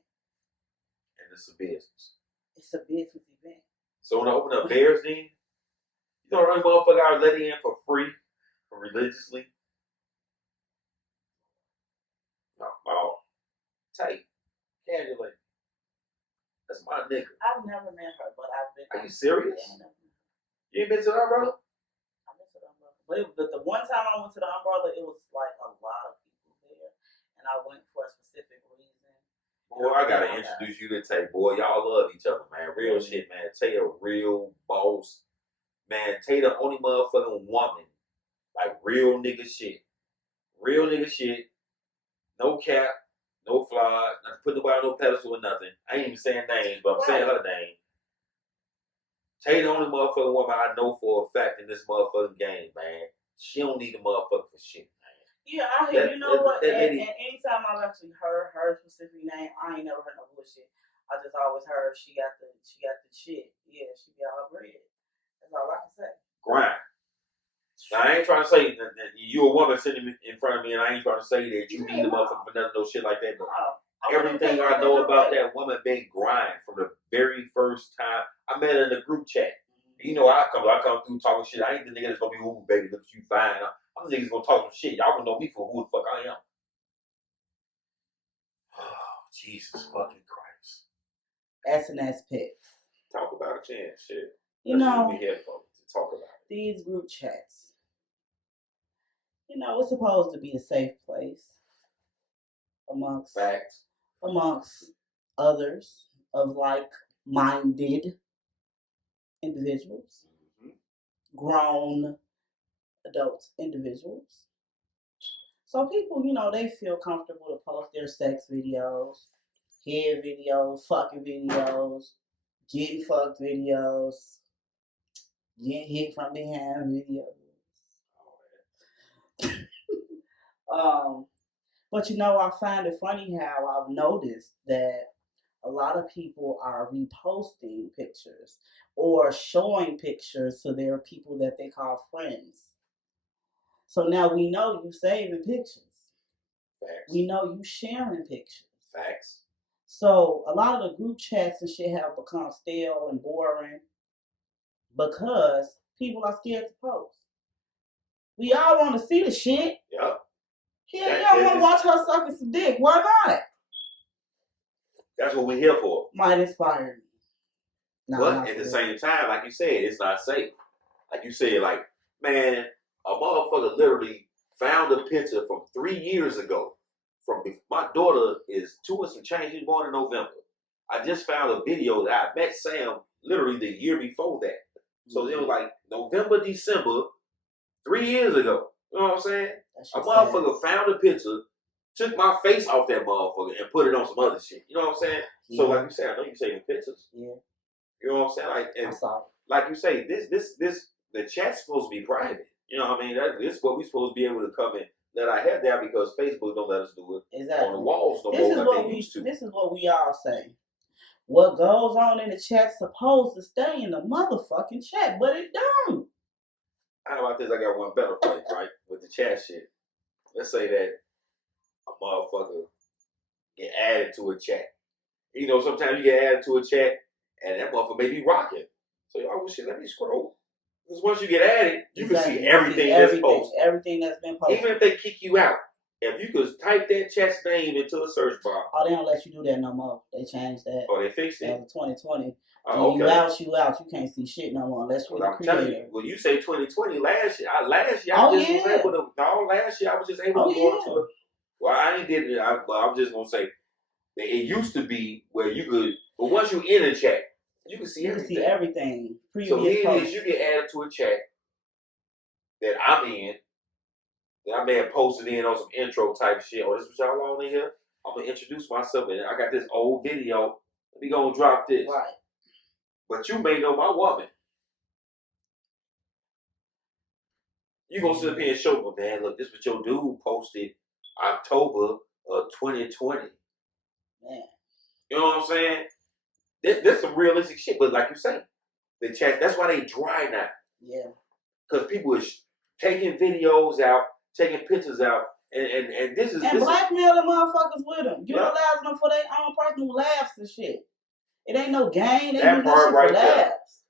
And it's a business. It's a business event. So when I open up Bears Den, you know what motherfucker I let in for free, religiously? No, tight. Casually. That's my nigga. I've never met her, but I've been. Are you serious? Yeah, you ain't been to the Umbrella? I've been to the Umbrella. But the one time I went to the Umbrella, it was like a lot of people there. And I went for a specific reason. Boy, I gotta introduce you to Tay. Boy, y'all love each other, man. Real shit, man. Tay a real boss. Man, Tay the only motherfucking woman. Like real nigga shit. Real nigga shit. No cap. No fly, not putting nobody on no pedestal or nothing. I ain't even saying names, but I'm saying her name. Tay the only motherfucking woman I know for a fact in this motherfucking game, man. She don't need a motherfucker for shit, man. Yeah, I hear. You know what? And anytime I've actually heard her specific name, I ain't never heard no bullshit. I just always heard she got the shit. Yeah, she got her bread. That's all I ain't trying to say that you a woman sitting in front of me, and I ain't trying to say that you need a motherfucker for nothing, no shit like that. But everything I know about that woman been grind from the very first time I met her in the group chat. You know, I come through talking shit. I ain't the nigga that's gonna be, ooh, baby, look at you fine. I'm the niggas gonna talk some shit. Y'all gonna know me for who the fuck I am. Oh, Jesus fucking Christ. S&S picks. Talk about it, man. Shit. You That's know, what we here for, to talk about it. These group chats. You know, it's supposed to be a safe place amongst Facts. Amongst others of like-minded individuals, grown adult individuals. So people, you know, they feel comfortable to post their sex videos, head videos, fucking videos, getting fucked videos, getting hit from behind videos. But you know, I find it funny how I've noticed that a lot of people are reposting pictures or showing pictures to their people that they call friends. So now we know you saving pictures. Facts. We know you sharing pictures. Facts. So a lot of the group chats and shit have become stale and boring because people are scared to post. We all want to see the shit. Yep. Hell, y'all want to watch her sucking some dick. Why not? That's what we're here for. Might inspire me. No, but at the same time, like you said, it's not safe. Like you said, like, man, a motherfucker literally found a picture from 3 years ago. My daughter is 2 and some change. She was born in November. I just found a video that I met Sam literally the year before that. So it was like November, December, 3 years ago. You know what I'm saying? A motherfucker found a picture, took my face off that motherfucker, and put it on some other shit. You know what I'm saying? Yeah. So like you said, I know you saving pictures. Yeah. You know what I'm saying? Like, and like you say, the chat's supposed to be private. You know what I mean? This is what we supposed to be able to come in. That I have there because Facebook don't let us do it on the walls no more like they used to. This is what we all say. What goes on in the chat's supposed to stay in the motherfucking chat, but it don't. How about this? I got one better for you, right? With the chat shit. Let's say that a motherfucker get added to a chat. You know, sometimes you get added to a chat and that motherfucker may be rocking. So, oh shit, let me scroll. Because once you get added, you can see everything that's posted. Everything that's been posted. Even if they kick you out, if you could type that chat's name into a search bar. Oh, they don't let you do that no more. They changed that. Oh, they fixed it? That was 2020. Oh, okay. You out. You can't see shit no more unless you're the creator. Telling you, well, you say 2020. Last year I was just able to. No, last year I was just able to go into it. Well, I ain't did it. I'm just going to say, it used to be where you could, but once you in a chat, you can see everything. You can see everything. So here it is, you get added to a chat that I'm in, that I may have posted in on some intro type shit. Oh, this is what y'all on in here? I'm going to introduce myself, and I got this old video. Let me go and drop this. Right. But you may know my woman. You going to sit up here and show me, man, look, this is what your dude posted October of 2020. Man. You know what I'm saying? This some realistic shit, but like you say, the chat, that's why they dry now. Yeah. Because people is taking videos out, taking pictures out, and this is... And blackmailing motherfuckers with them. Utilizing them for their own personal laughs and shit. It ain't no game. They that do part shit right for there. laughs.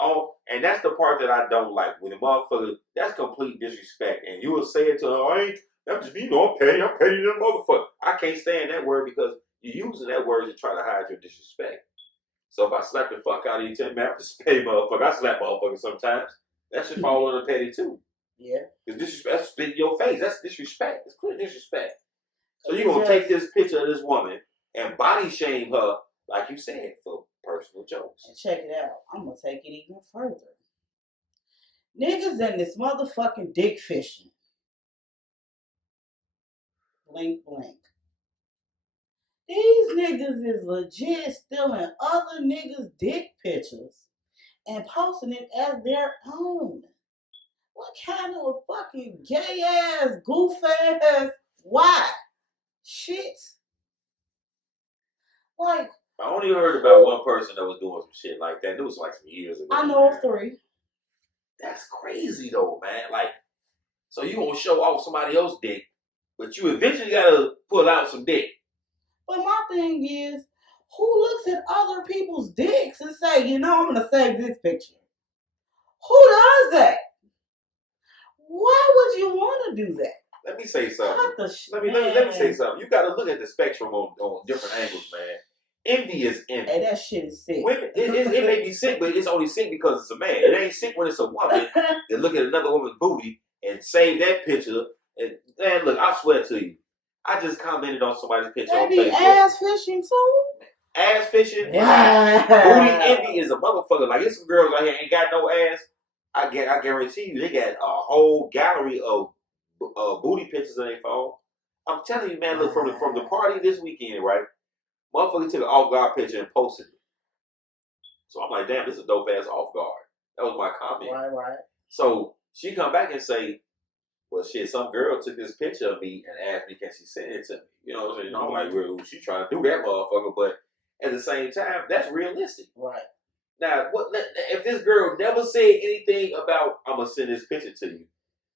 Oh, and that's the part that I don't like. When the motherfucker, that's complete disrespect. And you will say it to her, I'm just, I'm petty than motherfucker. I can't stand that word because you're using that word to try to hide your disrespect. So if I slap the fuck out of you, tell me I'm just petty motherfucker. I slap motherfuckers sometimes. That should fall under petty too. Yeah. Because disrespect, that's spit in your face. That's disrespect. It's clear disrespect. So you're going to take this picture of this woman and body shame her, like you said, for personal jokes. And check it out. I'm going to take it even further. Niggas in this motherfucking dick fishing. Blink, blink. These niggas is legit stealing other niggas' dick pictures and posting it as their own. What kind of fucking gay ass, goof ass, why? Shit. Like, I only heard about one person that was doing some shit like that. It was like some years ago. I know of 3. That's crazy though, man. Like, So you gonna show off somebody else's dick, but you eventually gotta pull out some dick. But my thing is, who looks at other people's dicks and say, you know, I'm gonna save this picture? Who does that? Why would you want to do that? Let me say something. Let Let me say something. You gotta look at the spectrum on different angles, man. Envy is envy. Hey, that shit is sick. Women, it may be sick, but it's only sick because it's a man. It ain't sick when it's a woman that look at another woman's booty and save that picture. And man, look, I swear to you, I just commented on somebody's picture on They be Facebook. ass fishing too. Ass fishing. Yeah. Booty envy is a motherfucker. Like, there's some girls out here ain't got no ass. I guarantee you, they got a whole gallery of booty pictures on their phone. I'm telling you, man. Look, from the party this weekend, right? Motherfucker took an off guard picture and posted it. So I'm like, damn, this is a dope ass off guard. That was my comment. Right. So she come back and say, well, shit, some girl took this picture of me and asked me, can she send it to me? You know what I'm saying? I'm like, well, she trying to do that motherfucker, but at the same time, that's realistic. Right. Now, if this girl never said anything about, I'm going to send this picture to you,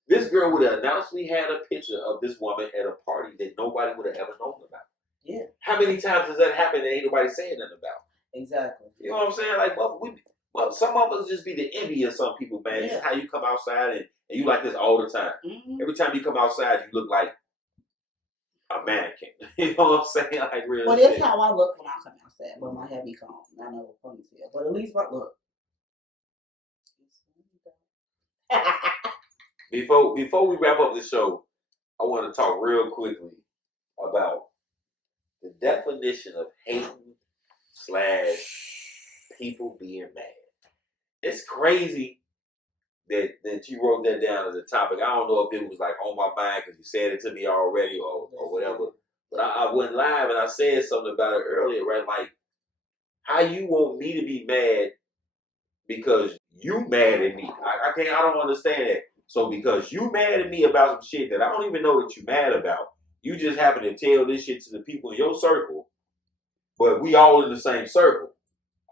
this girl would have announced we had a picture of this woman at a party that nobody would have ever known about. Yeah. How many times does that happen that ain't nobody saying nothing about? Exactly. You know what I'm saying? Like, some of us just be the envy of some people, man. Yeah. Just how you come outside and you like this all the time. Mm-hmm. Every time you come outside, you look like a mannequin. You know what I'm saying? Like, real But shit. it's how I look when I come outside with my heavy comb. I know what ponytail, but at least my look. Before we wrap up the show, I want to talk real quickly about the definition of hating / people being mad. It's crazy that you wrote that down as a topic. I don't know if it was like on my mind because you said it to me already or whatever. But I went live and I said something about it earlier, right? Like, how you want me to be mad because you mad at me? I don't understand that. So because you mad at me about some shit that I don't even know that you mad about, you just happen to tell this shit to the people in your circle, but we all in the same circle.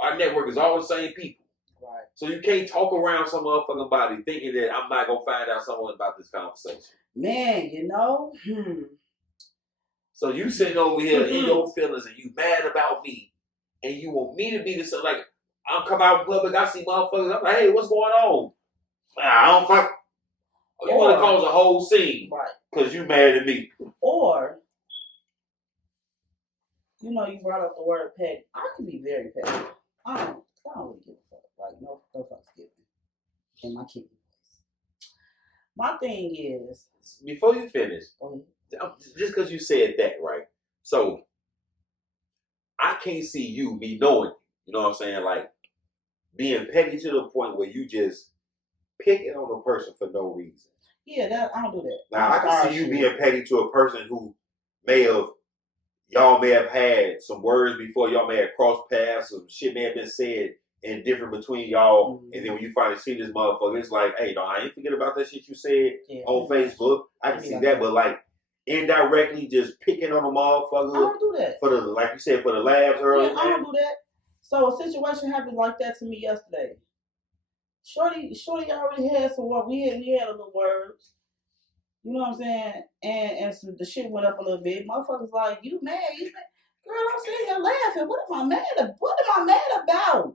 Our network is all the same people. Right. So you can't talk around some motherfucking body thinking that I'm not going to find out something about this conversation. Man, you know. So you sitting over here in your feelings and you mad about me and you want me to be the same. Like, I'm come out in public, I see motherfuckers, I'm like, hey, what's going on? I don't fuck. Oh, you want to cause a whole scene. Right. Because you mad at me. Or, you know, you brought up the word petty. I can be very petty. I don't really give a fuck. Like, no fucks given in my kidney place. My thing is... Before you finish, just because you said that, right? So, I can't see you be knowing, you know what I'm saying? Like, being petty to the point where you just picking on a person for no reason. Yeah, I don't do that. Now, I can see you being petty to a person who y'all may have had some words before, y'all may have crossed paths, some shit may have been said and different between y'all, and then when you finally see this motherfucker, it's like, hey, no, I ain't forget about that shit you said on Facebook. I can see that, but like, indirectly just picking on a motherfucker. I don't do that. For the, like you said, for the laughs earlier. Yeah, I don't do that. So a situation happened like that to me yesterday. Shorty already had some work. We had a little words. You know what I'm saying? And so the shit went up a little bit. Motherfuckers like, you mad? Girl, I'm sitting here laughing. What am I mad about?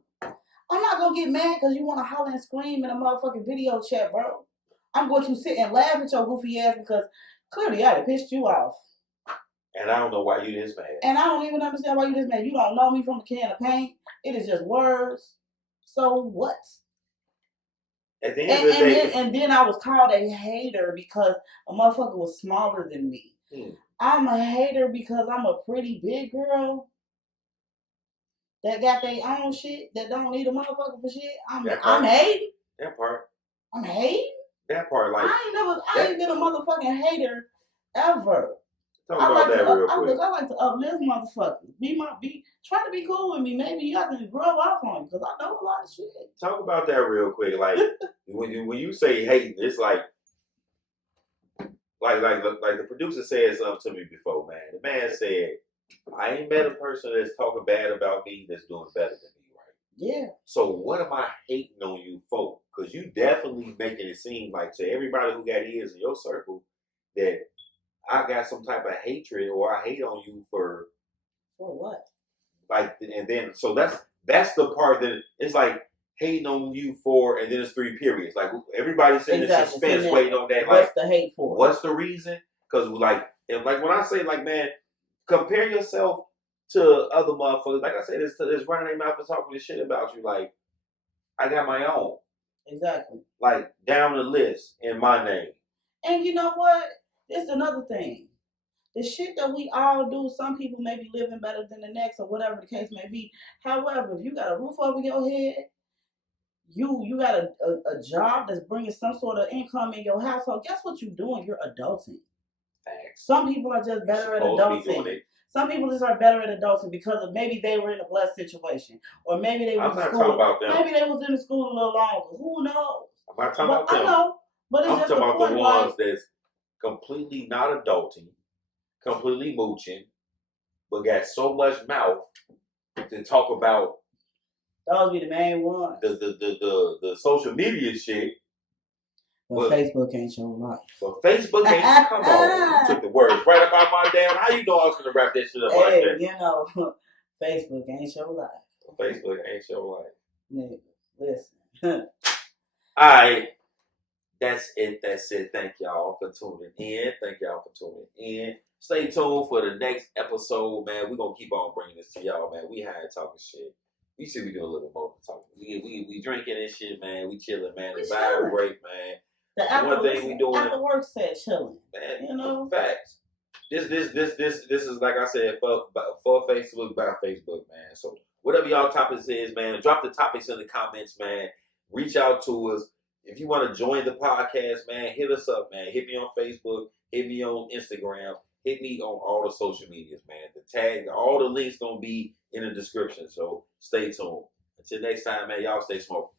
I'm not gonna get mad because you want to holler and scream in a motherfucking video chat, bro. I'm going to sit and laugh at your goofy ass because clearly I done pissed you off. And I don't know why you this mad. And I don't even understand why you this mad. You don't know me from a can of paint. It is just words. So what? At the end of the day, and then I was called a hater because a motherfucker was smaller than me. I'm a hater because I'm a pretty big girl that got their own shit that don't need a motherfucker for shit. I'm hating. That part. I'm hating. That part, like I ain't been a motherfucking hater ever. Talk about that real quick. I like to uplift motherfuckers. Try to be cool with me. Maybe y'all can rub off on me because I know a lot of shit. Talk about that real quick. Like when you say hating, it's like the producer said something to me before, man. The man said, I ain't met a person that's talking bad about me that's doing better than me, right? Yeah. So what am I hating on you for? Because you definitely making it seem like to everybody who got ears in your circle that I got some type of hatred or I hate on you for what? like, and then so that's the part that it's like hating on you for, and then it's 3 periods. Like everybody's sitting in suspense waiting on that. What's Like the hate for? What's the reason? Because like when I say like, man, compare yourself to other motherfuckers. Like I said, it's running their mouth and talking this shit about you. Like I got my own. Exactly. Like down the list in my name. And you know what? There's another thing. The shit that we all do, some people may be living better than the next or whatever the case may be. However, if you got a roof over your head, you got a job that's bringing some sort of income in your household, guess what you're doing? You're adulting. Thanks. Some people are just better at adulting. Some people just are better at adulting because of maybe they were in a blessed situation. Or maybe they went to school. Talking about them. Maybe they was in the school a little longer. Who knows? I'm not talking about them. I know. But it's I'm just talking about the ones like, that's completely not adulting, completely mooching, but got so much mouth to talk about. Those be the main ones. The social media shit. But Facebook ain't your life. But Facebook ain't. Come on, you took the words right up out my damn. How you know I was gonna wrap that shit up like that? You know, Facebook ain't your life. Facebook ain't your life. Nigga, listen. All right. That's it. Thank y'all for tuning in. Stay tuned for the next episode, man. We're going to keep on bringing this to y'all, man. We had talking shit. We should be doing a little bit more talking. We drinking and shit, man. We chilling, man. The vibe break, man. One thing we doing. After work set chilling. Man, you know? Facts. This is, like I said, for Facebook, by Facebook, man. So whatever y'all topics is, man, drop the topics in the comments, man. Reach out to us. If you want to join the podcast, man, hit us up, man. Hit me on Facebook. Hit me on Instagram. Hit me on all the social medias, man. The tag, all the links going to be in the description. So stay tuned. Until next time, man, y'all stay smoking.